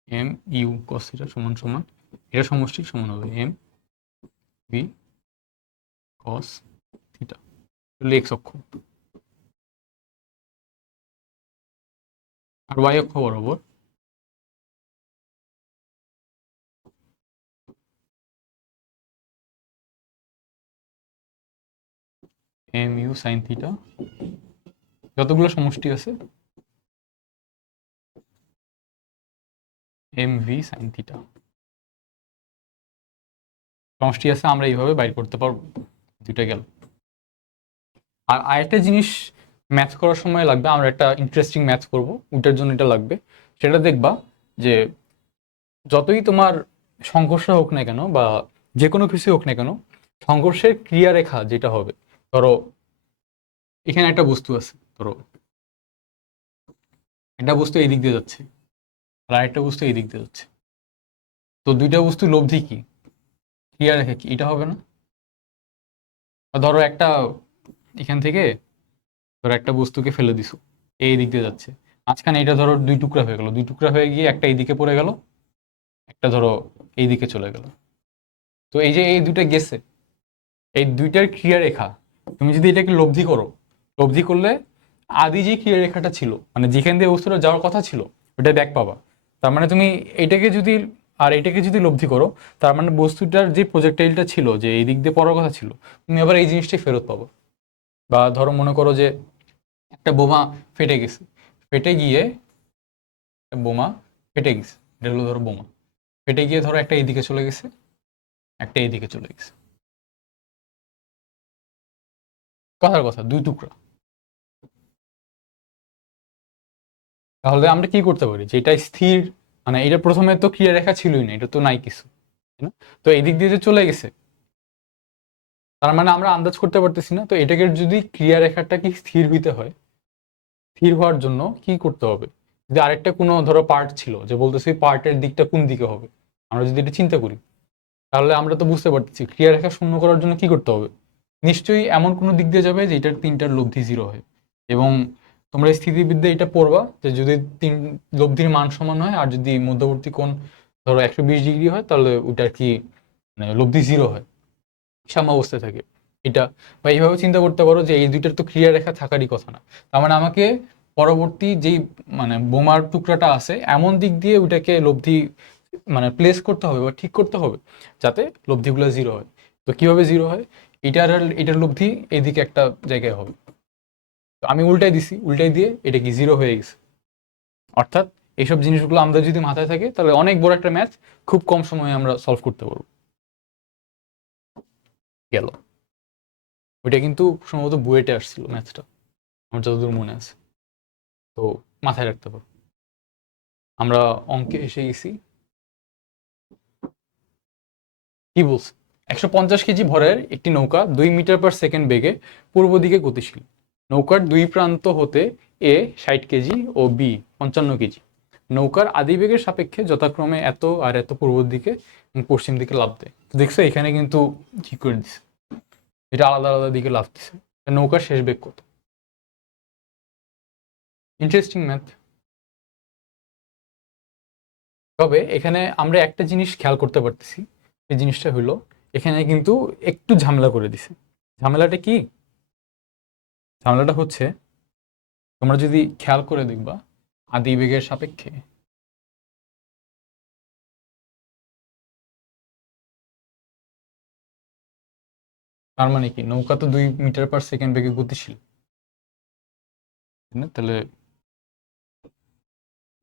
এম ইউ কস থিটা সমান সমান, এটার সমষ্টি সমান হবে m b cos theta, x অক্ষ। আর ওয়াই অক্ষ বরাবর এম ইউ সাইন থিটা, যতগুলো সমষ্টি আছে এম ভি সাইন থিটা সমষ্টি আছে, আমরা এইভাবে বাইর করতে পারবো। দুইটা গেল। আর আরেকটা জিনিস ম্যাথ করার সময় লাগবে, আমরা একটা ইন্টারেস্টিং ম্যাথ করব, ওইটার জন্য এটা লাগবে। সেটা দেখবা যে যতই তোমার সংঘর্ষ হোক না কেন বা যে কোনো কিছু হোক না কেন, সংঘর্ষের ক্রিয়ারেখা যেটা হবে, ধরো এখানে একটা বস্তু আছে, ধরো একটা বস্তু এই দিক দিয়ে যাচ্ছে আর আরেকটা বস্তু এই দিক দিয়ে যাচ্ছে, তো দুইটা বস্তু লব্ধি কি, ক্রিয়ারেখা কি, এটা হবে না? আর ধরো একটা এখান থেকে ধরো একটা বস্তুকে ফেলে দিছো, এই দিক দিয়ে যাচ্ছে, মাঝখানে এটা ধরো দুই টুকরা হয়ে গেল, দুই টুকরা হয়ে গিয়ে একটা এইদিকে পড়ে গেল, একটা ধরো এই দিকে চলে গেল। তো এই যে এই দুইটা গেছে, এই দুইটার ক্রিয়ারেখা তুমি যদি এটাকে লব্ধি করো, লব্ধি করলে আদি যে ক্রিয়ারেখাটা ছিল মানে যেখান দিয়ে বস্তুটা যাওয়ার কথা ছিল ওটা ব্যাক পাবা। তার মানে তুমি এটাকে যদি আর এটাকে যদি লব্ধি করো, তার মানে বস্তুটার যে প্রজেক্টাইলটা ছিল যে এই দিক দিয়ে পড়ার কথা ছিল, তুমি আবার এই জিনিসটাই ফেরত পাবো। বা ধরো মনে করো যে একটা বোমা ফেটে গেছে, ফেটে গিয়ে একটা বোমা ফেটে গেছে, এটা হলো ধরো বোমা ফেটে গিয়ে ধরো একটা এইদিকে চলে গেছে, একটা এইদিকে চলে গেছে, কথার কথা দুই টুকরা। তাহলে আমরা কি করতে পারি, যে এটা স্থির, মানে এটা প্রথমে তো ক্রিয়া রেখা ছিলই না, এটা তো নাই কিছু, তাই না? তো এদিক দিয়ে যে চলে গেছে, তার মানে আমরা আন্দাজ করতে পারতেছি না। তো এটাকে যদি ক্রিয়া রেখাটা কি স্থির হইতে হয়, স্থির হওয়ার জন্য কি করতে হবে? যদি আরেকটা কোনো ধরো পার্ট ছিল, যে বলতেছি পার্টের দিকটা কোন দিকে হবে, আমরা যদি এটা চিন্তা করি, তাহলে আমরা তো বুঝতে পারতেছি ক্রিয়া রেখা শূন্য করার জন্য কি করতে হবে। নিশ্চয়ই এমন কোনো দিক দিয়ে যাবে যে এটার তিনটার লব্ধি জিরো হয়। এবং তোমরা স্থিতিবিদ্যা এটা পড়বা, যে যদি তিন লব্ধির মান সমান হয়, আর যদি মধ্যবর্তী কোণ ধরো 120 ডিগ্রি হয়, তাহলে ওইটা কি মানে লব্ধি জিরো হয়, সাম্যাবস্থায় থাকে এটা। বা এইভাবে চিন্তা করতে পারো যে এই দুইটার তো ক্রিয়া রেখা থাকারই কথা না, তার মানে আমাকে পরবর্তী যেই মানে বোমার টুকরাটা আছে এমন দিক দিয়ে ওইটাকে লব্ধি মানে প্লেস করতে হবে বা ঠিক করতে হবে যাতে লব্ধিগুলো জিরো হয়। তো কিভাবে জিরো হয়, এটার আর এটার লব্ধি এইদিকে একটা জায়গায় হবে। তো আমি উল্টাই দিছি, উল্টাই দিয়ে এটা কি জিরো হয়ে গেছে। অর্থাৎ এইসব জিনিসগুলো আমাদের যদি মাথায় থাকে, তাহলে অনেক বড় একটা ম্যাথ খুব কম সময়ে আমরা সলভ করতে পারবো। গেল, ওইটা কিন্তু সম্ভবত বুয়েটে আসছিল ম্যাথটা, আমার যতদূর মনে আছে। তো মাথায় রাখতে পারো। আমরা অঙ্কে এসে গেছি। কি বলছে, 150 কেজি ভরের একটি নৌকা 2 মিটার/সেকেন্ড বেগে পূর্ব দিকে গতিশীল। নৌকার দুই প্রান্ত হতে এ 60 কেজি ও বি 55 কেজি। নৌকার আদিবেগের সাপেক্ষে যথাক্রমে এত আর এত পূর্ব দিকে এবং পশ্চিম দিকে লাফ দেয়। তো দেখছো এখানে কিন্তু ঠিক করে দিছে, এটা আলাদা আলাদা দিকে লাফ দিছে। নৌকার শেষ বেগ কত? Interesting math. তবে এখানে আমরা একটা জিনিস খেয়াল করতে পারতেছি, এই জিনিসটা হলো এখানে কিন্তু একটু ঝামেলা করে দিছে। ঝামেলাটা কি? ঝামেলাটা হচ্ছে, তোমরা যদি খেয়াল করে দেখবা আদিবেগের সাপেক্ষে, তার মানে কি নৌকা তো 2 মিটার/সেকেন্ড বেগে গতিশীল, তাই না? তাহলে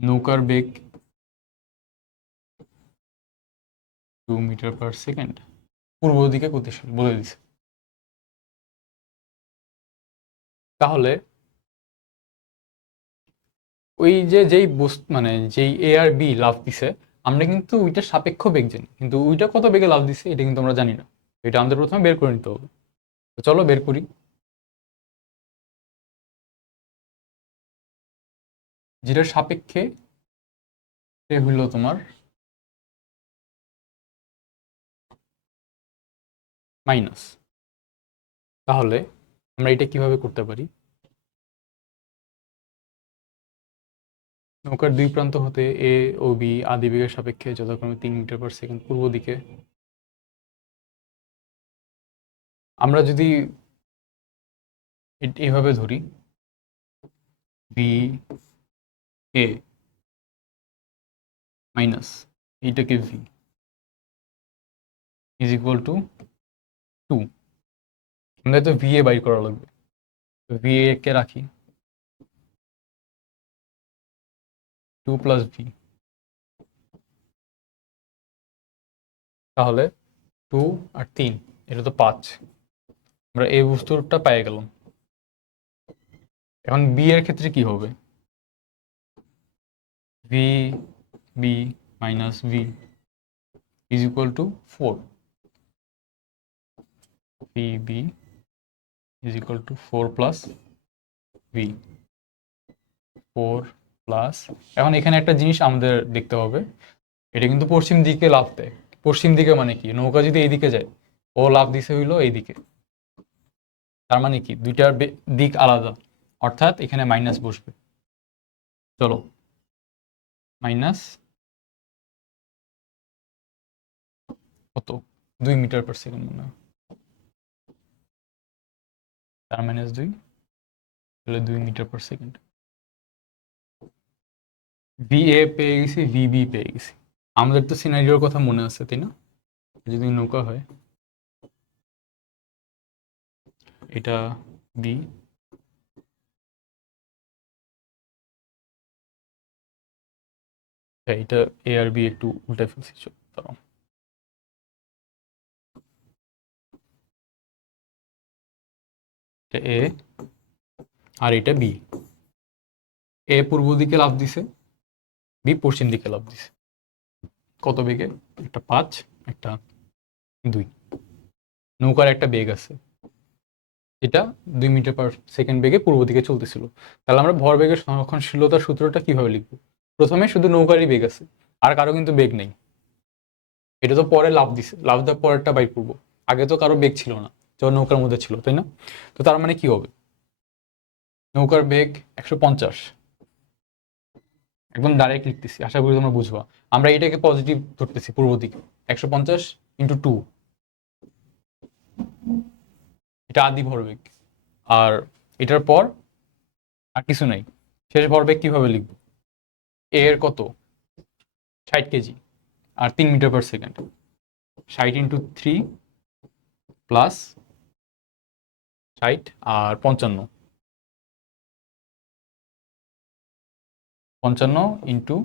নৌকার বেগ 2 মিটার/সেকেন্ড, পূর্ব দিকে গতিশীল বলে দিছে। তাহলে ওই যে যেই বস্তু মানে যেই এ আর বি লাফ দিছে, আমরা কিন্তু ওইটার সাপেক্ষ বেগ জানি, কিন্তু ওইটা কত বেগে লাফ দিছে এটা কিন্তু আমরা জানি না। এটা আমাদের প্রথমে বের করে নিতে হবে। তো চলো বের করি। যেটার সাপেক্ষে সে হইল তোমার মাইনাস। তাহলে আমরা এটা কিভাবে করতে পারি? নৌকার দুই প্রান্ত হতে এ ও বি আদিবেগের সাপেক্ষে যথাক্রমে 3 মিটার/সেকেন্ড পূর্ব দিকে। আমরা যদি এইভাবে ধরি, বি এ মাইনাস এইটাকে ভি ইজ ইকুয়াল টু 2। আমাদের তো ভি এ বাইর করা লাগবে, তো ভি এ কে রাখি 2 প্লাস ভি, তাহলে 2 আর 3, এটা তো 5। আমরা এই বস্তুটা পেয়ে গেলাম। এখন বি এর ক্ষেত্রে কি হবে? V b minus v is equal to 4। V b is equal to 4 plus v, 4 plus. এখন এখানে একটা জিনিস আমাদের দেখতে হবে, এটা কিন্তু পশ্চিম দিকে লাফ দেয়। পশ্চিম দিকে মানে কি, নৌকা যদি এইদিকে যায়, ও লাফ দিছে হইলো এইদিকে, তার মানে কি দুইটার দিক আলাদা, অর্থাৎ এখানে মাইনাস বসবে। চলো, মাইনাস কত, 2 মিটার/সেকেন্ড মনে হয়, 4 - 2, তাহলে 2 মিটার/সেকেন্ড। ভি এ পেয়ে গেছি, ভি বি পেয়ে গেছি। আমাদের তো সিনারিওর কথা মনে আছে, তাই না? যদি নৌকা হয়, এটা বি, এটা এ আর বি একটু উল্টে ফেলছি, দাঁড়াও। এটা এ আর এটা বি। এ পূর্ব দিকে লাফ দিছে, বি পশ্চিম দিকে লাফ দিছে। কত বেগে? একটা 5, একটা 2। নৌকার একটা বেগ আছে, এটা 2 মিটার/সেকেন্ড বেগে পূর্ব দিকে চলতেছিল। তাহলে আমরা ভরবেগের সংরক্ষণশীলতার সূত্রটা কিভাবে লিখবো? প্রথমে শুধু নৌকারই বেগ আছে, আর কারো কিন্তু বেগ নেই। এটা তো পরে লাফ দিছে, লাফ দেওয়ার পরেরটা বাই করবো। আগে তো কারো বেগ ছিল না, যখন নৌকার মধ্যে ছিল, তাই না? তো তার মানে কি হবে? নৌকার বেগ 150, একদম ডাইরেক্ট লিখতেছি, আশা করি তোমরা বুঝবা। আমরা এটাকে পজিটিভ ধরতেছি, পূর্ব দিকে 150 ইন্টু 2, এটা আদি ভরবেগ। আর এটার পর আর কিছু নাই। শেষ ভরবেগ কিভাবে লিখবো? এ এর কত? 60 কেজি, আর 3 মিটার/সেকেন্ড। 60 ইন্টু 3 প্লাস 60 আর 55, 55 ইন্টু,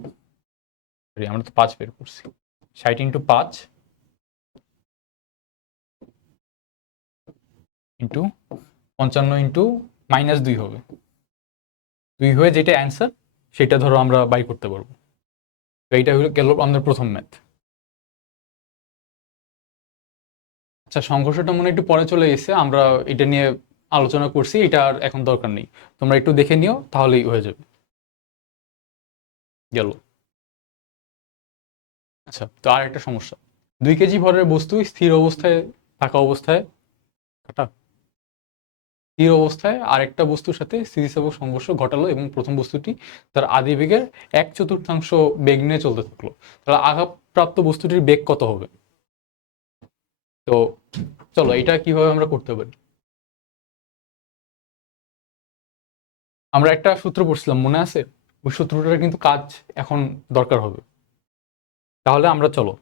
আমরা তো 5 বের করছি, 60 ইন্টু 5 ইন্টু 55 ইন্টু -2 হবে। 2 হয়ে যেটা অ্যান্সার, সেটা ধরো আমরা বাই করতে পারবো। তো এইটা হলো গেল আমাদের প্রথম ম্যাথ। আচ্ছা, সংঘর্ষটা মনে হয় একটু পরে চলে গেছে, আমরা এটা নিয়ে আলোচনা করছি, এটা আর এখন দরকার নেই। তোমরা একটু দেখে নিও, তাহলেই হয়ে যাবে। গেল। আচ্ছা, তো আর একটা সমস্যা। 2 কেজি ভরের বস্তু স্থির অবস্থায় থাকা অবস্থায় কাটা স্থির অবস্থায় আরেকটা বস্তুর সাথে স্থিতিস্থাপক সংঘর্ষ ঘটালো, এবং প্রথম বস্তুটি তার আদি বেগের 1/4 বেগ নিয়ে চলতে থাকলো। তাহলে আঘাতপ্রাপ্ত বস্তুটির বেগ কত হবে? তো চলো, এটা কিভাবে আমরা করতে পারি? আমরা একটা সূত্র পড়ছিলাম, মনে আছে? ওই সূত্রটার কিন্তু কাজ এখন দরকার হবে। তাহলে আমরা চলো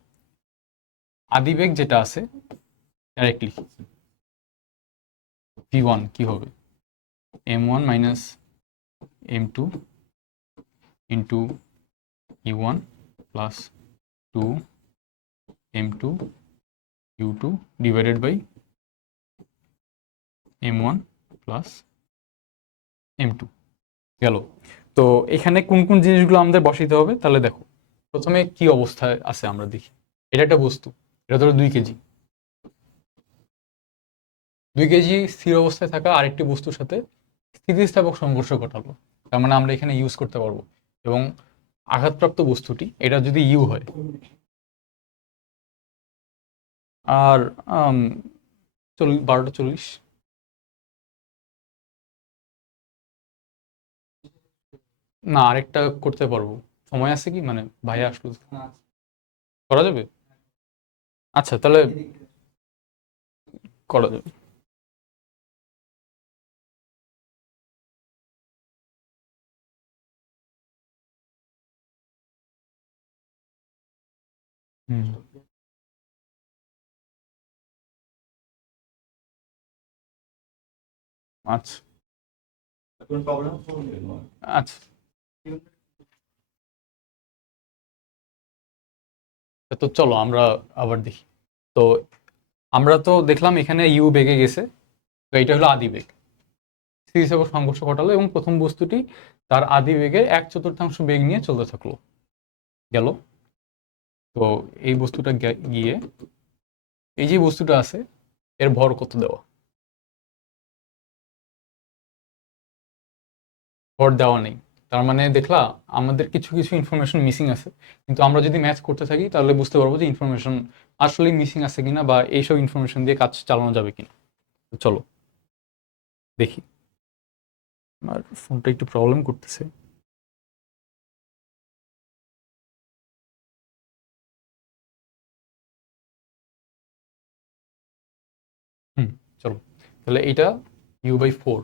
আদি বেগ যেটা আছে ডাইরেক্ট লিখি। v1 কি হবে? m1 minus m2 into u1 plus 2 m2 u2 divided by m1 plus m2। গেল। তো এখানে কোন কোন জিনিসগুলো আমাদের বসাইতে হবে তাহলে দেখো। প্রথমে কি অবস্থায় আছে আমরা দেখি। এটা একটা বস্তু, এটা ধরো 2 কেজি। 2 কেজি স্থির অবস্থায় থাকা আরেকটি বস্তুর সাথে স্থিতিস্থাপক সংঘর্ষ ঘটালো। তার মানে আমরা এখানে ইউজ করতে পারবো। এবং আঘাতপ্রাপ্ত বস্তুটি, এটা যদি ইউ হয়, আর 12:40, না আরেকটা করতে পারবো। সময় আছে কি, মানে ভাইয়া আসলো, করা যাবে? আচ্ছা, তাহলে করা যাবে। হুম, আচ্ছা আচ্ছা। তো চলো আমরা আবার দেখি। তো আমরা তো দেখলাম এখানে ইউ বেগে গেছে, তো এটা হলো আদি বেগ। স্থিতিস্থাপক সংঘর্ষ ঘটালো এবং প্রথম বস্তুটি তার আদি বেগের 1/4 বেগ নিয়ে চলতে থাকলো। গেল। তো এই বস্তুটা গিয়ে, এই যে বস্তুটা আছে, এর ভর কত দেওয়া? ভর দেওয়া নেই। তার মানে দেখলা, আমাদের কিছু কিছু ইনফরমেশন মিসিং আছে। কিন্তু আমরা যদি ম্যাচ করতে থাকি তাহলে বুঝতে পারবো যে ইনফরমেশন আসলে মিসিং আছে কিনা, বা এইসব ইনফরমেশন দিয়ে কাজ চালানো যাবে কিনা। তো চলো দেখি। আমার ফোনটা একটু প্রবলেম করতেছে। হুম, চলো। তাহলে এটা u/4,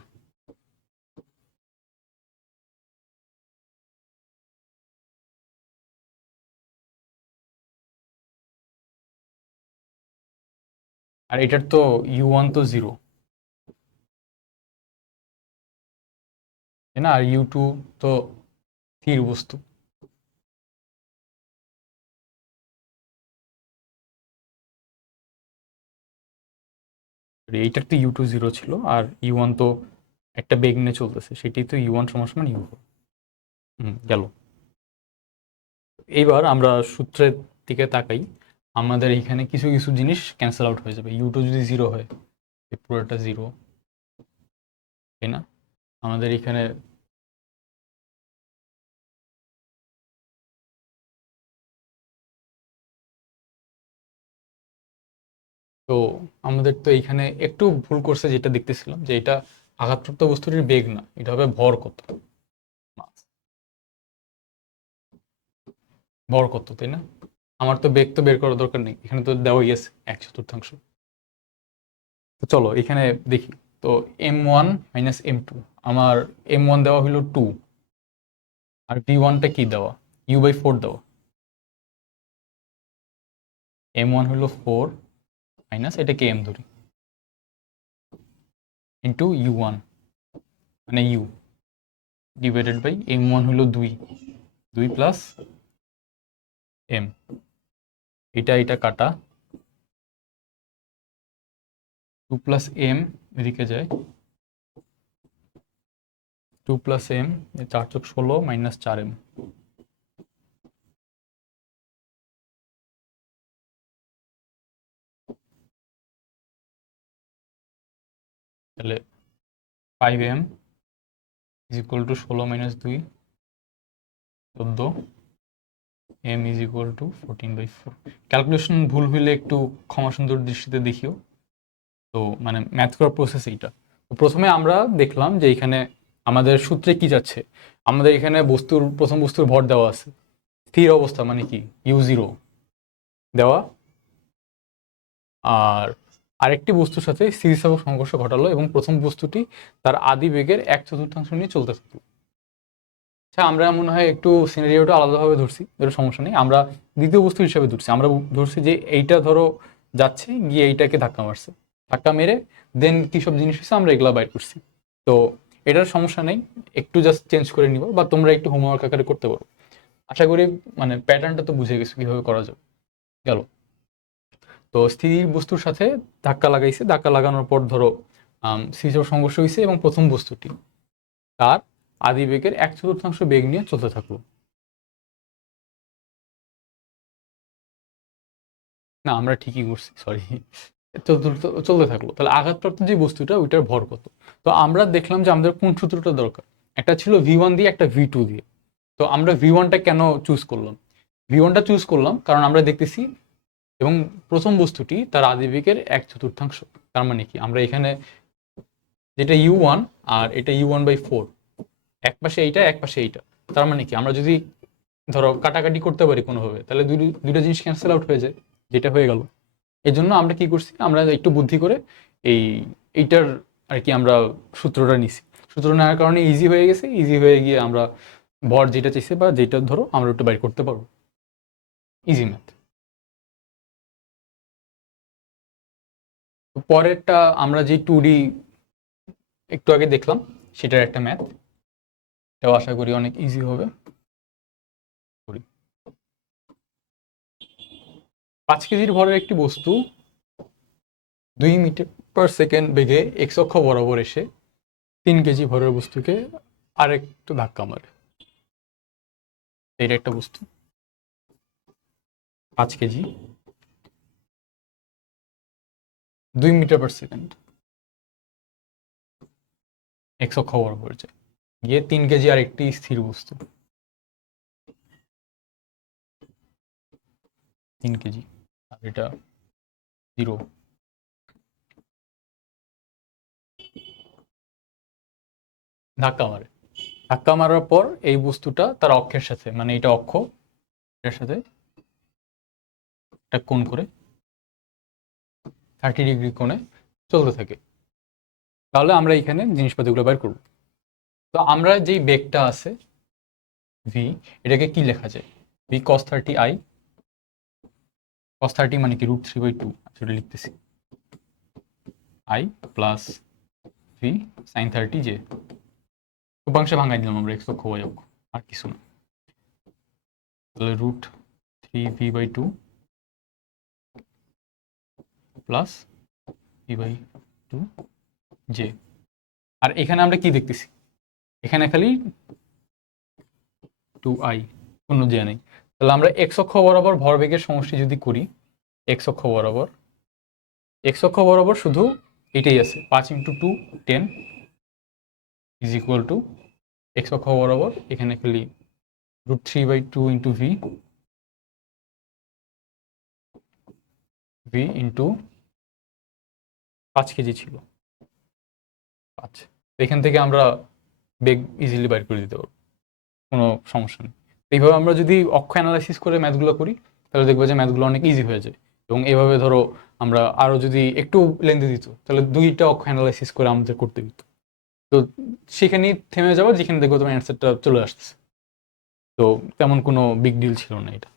আর এটার তো u1 তো 0, তাই না? আর u2 তো স্থির বস্তু। এইটার তো u2 0 ছিল, আর u1 তো একটা বেগ নিয়ে চলতেছে, সেটাই তো u1 = u4। গেল। এইবার আমরা সূত্রের দিকে তাকাই, আমাদের এখানে কিছু কিছু জিনিস ক্যান্সেল আউট হয়ে যাবে। ইউ2 যদি 0 হয়, পুরোটা 0, তাই না? আমাদের এখানে তো আমাদের তো এইখানে একটু ভুল করছে, যেটা দেখতেছিলাম যে এটা আঘাতপ্রাপ্ত বস্তুটির বেগ না, এটা হবে ভর কত, ভর কত, তাই না? আমার তো বেগ তো বের করার দরকার নেই, এখানে তো দেওয়াই আছে 1/4। তো চলো এখানে দেখি। তো m1 - m2, আমার m1 দেওয়া হলো 2, আর v1টা কি দেওয়া, u/4 দেওয়া। m1 হলো 4 মাইনাস এটাকে m ধরি, ইন্টু u1 মানে u ডিভাইডেড বাই m1 হলো 2, 2 প্লাস m, এটা এটা কাটা, 2 প্লাস m এদিকে যায়, 2 প্লাস m, 4×16 মাইনাস 4m, তাহলে 5m is equal two 16 minus 2, 14, m is equal two 14/4। Calculation ভুল হইলে একটু ক্ষমা সুন্দর দৃষ্টিতে দেখিও। তো মানে ম্যাথ করার প্রসেস এইটা। তো প্রথমে আমরা দেখলাম যে এখানে আমাদের সূত্রে কি যাচ্ছে, আমাদের এখানে প্রথম বস্তুর ভর দেওয়া আছে, স্থির অবস্থা মানে কি u0 দেওয়া, আর আরেকটি বস্তুর সাথে স্থিতিস্থাপক সংঘর্ষ ঘটালো এবং প্রথম বস্তুটি তার আদি বেগের 1/4 নিয়ে চলতে থাকলো। আচ্ছা, আমরা মনে হয় একটু সিনারিওটা আলাদাভাবে ধরছি, এর সমস্যা নেই। আমরা দ্বিতীয় বস্তু হিসাবে ধরছি, আমরা ধরছি যে এইটা ধরো যাচ্ছে গিয়ে এইটাকে ধাক্কা মারছে, ধাক্কা মেরে দেন কী সব জিনিস হচ্ছে আমরা এগুলা বাইর করছি। তো এটার সমস্যা নেই, একটু জাস্ট চেঞ্জ করে নিব, বা তোমরা একটু হোমওয়ার্ক আকারে করতে পারো। আশা করি মানে প্যাটার্নটা তো বুঝে গেছো কীভাবে করা যাবে। গেল। তো স্থির বস্তুর সাথে ধাক্কা লাগাইছে, ধাক্কা লাগানোর পর ধরো স্থিতিস্থাপক সংঘর্ষ হয়েছে এবং প্রথম বস্তুটি তার আদি বেগের 1/4 বেগ নিয়ে চলতে থাকলো। না, আমরা ঠিকই করছি, সরি। চলতে থাকলো, তাহলে আঘাতপ্রাপ্ত যে বস্তুটা ওইটার ভর কত। তো আমরা দেখলাম যে আমাদের কোন সূত্রটা দরকার, একটা ছিল v1 দিয়ে, একটা v2 দিয়ে। তো আমরা v1টা কেন চুজ করলাম, v1টা চুজ করলাম কারণ আমরা দেখতেছি এবং প্রথম বস্তুটি তার আদিবেগের 1/4। তার মানে কি, আমরা এখানে যেটা u1 আর এটা u1/4, এক পাশে এইটা এক পাশে এইটা, তার মানে কি আমরা যদি ধরো কাটাকাটি করতে পারি কোনোভাবে, তাহলে দুইটা জিনিস ক্যান্সেল আউট হয়ে যায়, যেটা হয়ে গেল। এই জন্য আমরা কি করছি, আমরা একটু বুদ্ধি করে এই এইটার আর কি আমরা সূত্রটা নিছি। সূত্র নেওয়ার কারণে ইজি হয়ে গেছে, ইজি হয়ে গিয়ে আমরা ভর যেটা চাইছে বা যেটা ধরো আমরা একটু বাইর করতে পারবো। Easy math. পরেরটা আমরা যে 2D একটু আগে দেখলাম, সেটার একটা ম্যাথ, এটাও আশা করি অনেক ইজি হবে। 5 কেজির ভরের একটি বস্তু 2 মিটার/সেকেন্ড বেগে এক্স অক্ষ বরাবর এসে 3 কেজি ভরের বস্তুকে আরেকটু ধাক্কা মারে। এটা একটা বস্তু 5 কেজি 2 মিটার/সেকেন্ড এক্স অক্ষ বরাবর যায়, গিয়ে 3 কেজি আরেকটি স্থির বস্তু 3 কেজি, আর এটা 0। ধাক্কা মারে, ধাক্কা মারার পর এই বস্তুটা তার অক্ষের সাথে, মানে এটা অক্ষ, এর সাথে একটা কোণ করে 30 ডিগ্রি কোণে চলতে থাকে। তাহলে আমরা এখানে জিনিসপাতিগুলো বের করব। তো আমরা যেই বেগটা আছে ভি, এটাকে কি লেখা যায়, ভি cos 30i, cos 30 মানে কি √3/2, সেটা লিখতেছি, i plus V sin 30j, উপাংশে ভাঙাই দিলাম আমরা এক্স অক্ষ ওয়াই অক্ষ, আর কিছু না। তাহলে √3v/2 প্লাস v/2 জে। আর এখানে আমরা কি দেখতেছি, এখানে খালি 2i, কোনো জ্যা নেই। তাহলে আমরা x অক্ষ বরাবর ভরবেগের সমষ্টি যদি করি, x অক্ষ বরাবর শুধু এটাই আছে, 5 × 2 10 ইজ ইকুয়াল টু x অক্ষ বরাবর এখানে খালি √3/2 × v ইন্টু 5 কেজি ছিল 5। এখান থেকে আমরা বেগ ইজিলি বাইর করে দিতে পারবো, কোনো সমস্যা নেই। এইভাবে আমরা যদি অক্ষ অ্যানালাইসিস করে ম্যাথগুলো করি তাহলে দেখবো যে ম্যাথগুলো অনেক ইজি হয়ে যায়। এবং এভাবে ধরো আমরা আরও যদি একটু লেন্থে দিত তাহলে 2টা অক্ষ অ্যানালাইসিস করে আমাদের করতে দিত, তো সেখানেই থেমে যাবো যেখানে দেখবো তোমার অ্যান্সারটা চলে আসতেছে। তো তেমন কোনো বিগ ডিল ছিল না এটা।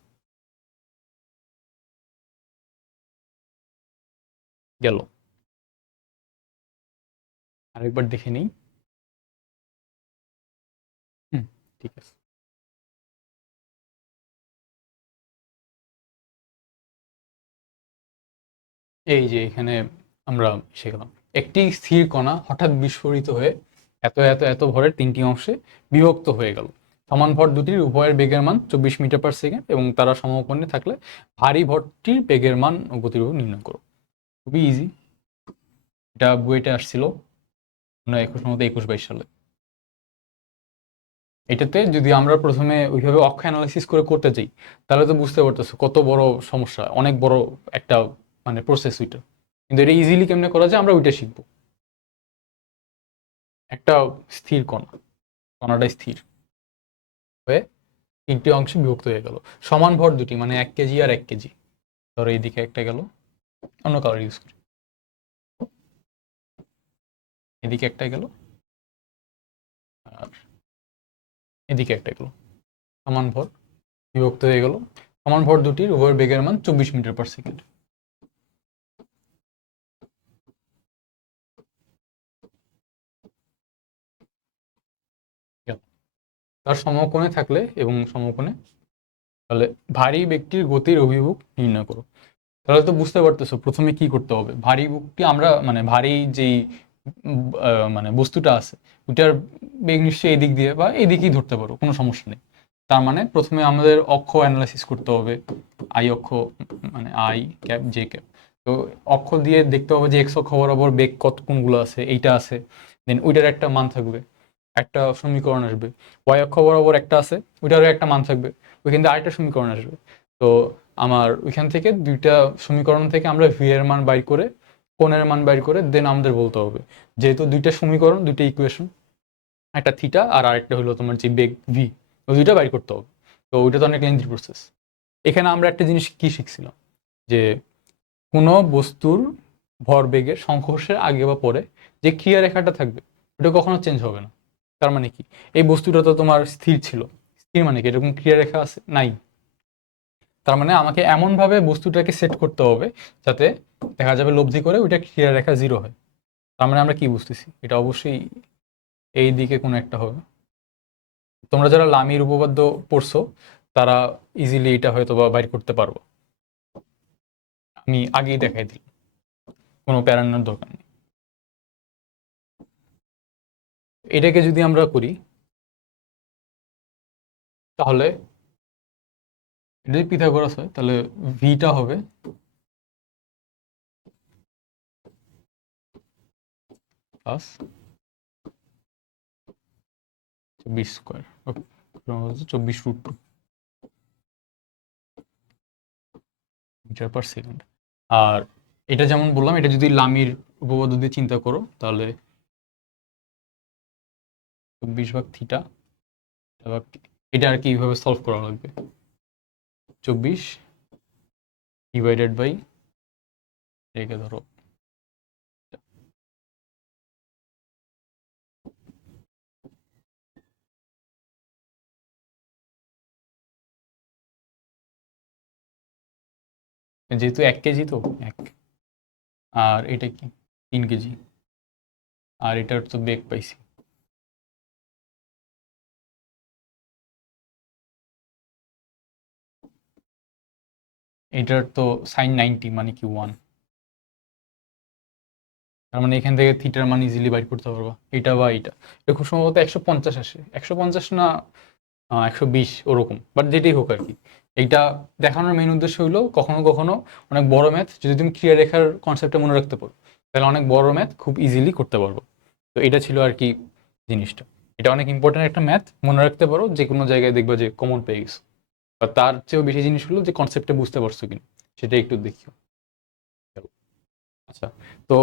গেল, আরেকবার দেখে নিই। ঠিক আছে। এই যে এখানে আমরা এসে গেলাম। একটি স্থির কণা হঠাৎ বিস্ফোরিত হয়ে এত এত এত ভরের 3টি অংশে বিভক্ত হয়ে গেল। সমান ভর দুটির উভয়ের বেগের মান 24 মিটার পার সেকেন্ড এবং তারা সমকোণে থাকলে ভারী ভরটির বেগের মান ও গতিবেগ নির্ণয় করো। খুবই ইজি, এটা বুয়েটে আসছিল 21 সালে। এটাতে যদি আমরা প্রথমে ওইভাবে অক্ষ অ্যানালাইসিস করে করতে যাই তাহলে তো বুঝতে পারতেছো কত বড় সমস্যা, অনেক বড় একটা মানে প্রসেস ওইটা। কিন্তু এটা ইজিলি কেমনে করা যায় আমরা ওইটা শিখবো। একটা স্থির কণাটা স্থির হয়ে 3টি অংশে বিভক্ত হয়ে গেল। সমান ভর দুটি মানে 1 কেজি আর 1 কেজি। ধরো এইদিকে একটা গেল, অন্য কালার ইউজ করি, এদিকে একটা গেল আর এদিকে একটা গেল। সমান ভর বিভক্ত হয়ে গেল। সমান ভর দুটির উভয়ের বেগের মান 24 মিটার পার সেকেন্ড। তার সমকোণে থাকলে এবং সমকোণে তাহলে ভারী ব্যক্তির গতির অভিমুখ নির্ণয় করো। তাহলে তো বুঝতে পারতেছো প্রথমে কি করতে হবে। ভারী বুকটি আমরা মানে ভারী যেই মানে বস্তুটা আছে ওইটার বেগ নিশ্চয়ই এদিক দিয়ে বা এদিকেই ধরতে পারো, কোনো সমস্যা নেই। তার মানে প্রথমে আমাদের অক্ষ অ্যানালাইসিস করতে হবে, আই অক্ষ মানে আই ক্যাপ জে ক্যাপ। তো অক্ষ দিয়ে দেখতে হবে যে এক্স অক্ষ বরাবর বেগ কত কোনগুলো আছে, এইটা আছে, দেন ওইটার একটা মান থাকবে, একটা সমীকরণ আসবে। ওয়াই অক্ষ বরাবর একটা আছে, ওইটারও একটা মান থাকবে, ওইখান থেকে আরেকটা সমীকরণ আসবে। তো আমার ওইখান থেকে দুইটা সমীকরণ থেকে আমরা ভি এর মান বাইর করে কোণের মান বাইর করে দেন আমাদের বলতে হবে, যেহেতু দুইটা সমীকরণ দুইটা ইকুয়েশন, একটা থিটা আর আরেকটা হলো তোমার যে বেগ ভি, ওই দুইটা বাইর করতে হবে। তো ওইটা তো অনেক লেন্থি প্রসেস। এখানে আমরা একটা জিনিস কি শিখছিলাম যে কোনো বস্তুর ভরবেগের সংঘর্ষের আগে বা পরে যে ক্রিয়া রেখাটা থাকবে ওটা কখনো চেঞ্জ হবে না। তার মানে কি, এই বস্তুটা তো তোমার স্থির ছিল, স্থির মানে কি এরকম ক্রিয়া রেখা আছে নাই। তার মানে আমাকে এমনভাবে বস্তুটাকে সেট করতে হবে যাতে দেখা যাবে লব্ধি করে ওইটা ক্রিয়া রেখা 0 হয়। তার মানে আমরা কি বুঝতেছি, এটা অবশ্যই এই দিকে কোনো একটা হবে। তোমরা যারা লামির উপপাদ্য পড়ছো তারা ইজিলি এটা হয়তো বা বাইর করতে পারবো, আমি আগেই দেখাই দিই, কোনো প্যারানোর দরকার নেই। এটাকে যদি আমরা করি তাহলে এটা যদি পিথাগোরাস হয় তাহলে ভিটা হবে plus 24 square, 24√2 metre per second. আর এটা যেমন বললাম এটা যদি লামির উপপাদ্য দিয়ে চিন্তা করো তাহলে 24/θ, এটা আর কি এইভাবে সলভ করা লাগবে। 24 ডিভাইডেড বাই রেখে ধরো যেহেতু 1 কেজি তো 1, আর এটা কি 3 কেজি, আর এটার তো বেগ পাইছি এটার তো সাইন 90 মানে কি 1। তার মানে এখান থেকে থিটার মান ইজিলি বাইর করতে পারবা, এটা বা এটা। এটা খুব সম্ভবত 150 আসে, 150 না 120 ওরকম, বাট যেটাই হোক আর কি। এইটা দেখানোর মেইন উদ্দেশ্য হলো কখনো কখনো অনেক বড় ম্যাথ যদি তুমি ক্রিয়ারেখার কনসেপ্টটা মনে রাখতে পারো, তাহলে অনেক বড় ম্যাথ খুব ইজিলি করতে পারবো। তো এটা ছিল আর কি জিনিসটা। এটা অনেক ইম্পর্টেন্ট একটা ম্যাথ, মনে রাখতে পারো, যে কোনো জায়গায় দেখবা যে কমন পেয়ে গেছো। বা তার চেয়েও বেশি জিনিস হলো যে কনসেপ্টটা বুঝতে পারছো কিনা, সেটা একটু দেখিও। আচ্ছা, তো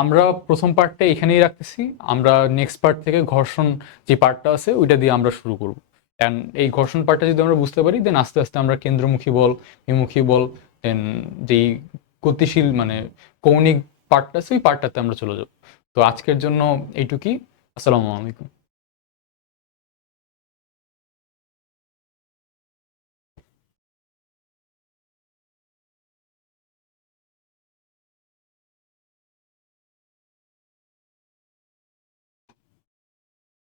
আমরা প্রথম পার্টটা এখানেই রাখতেছি। আমরা নেক্সট পার্ট থেকে ঘর্ষণ যে পার্টটা আছে ওইটা দিয়ে আমরা শুরু করব। অ্যান্ড এই ঘর্ষণ পার্টটা যদি আমরা বুঝতে পারি, দেন আস্তে আস্তে আমরা কেন্দ্রমুখী বল, বিমুখী বল, দেন যেই গতিশীল মানে কৌণিক পার্টটা আছে ওই পার্টটাতে আমরা চলে যাব। তো আজকের জন্য এইটুকুই। আসসালামু আলাইকুম।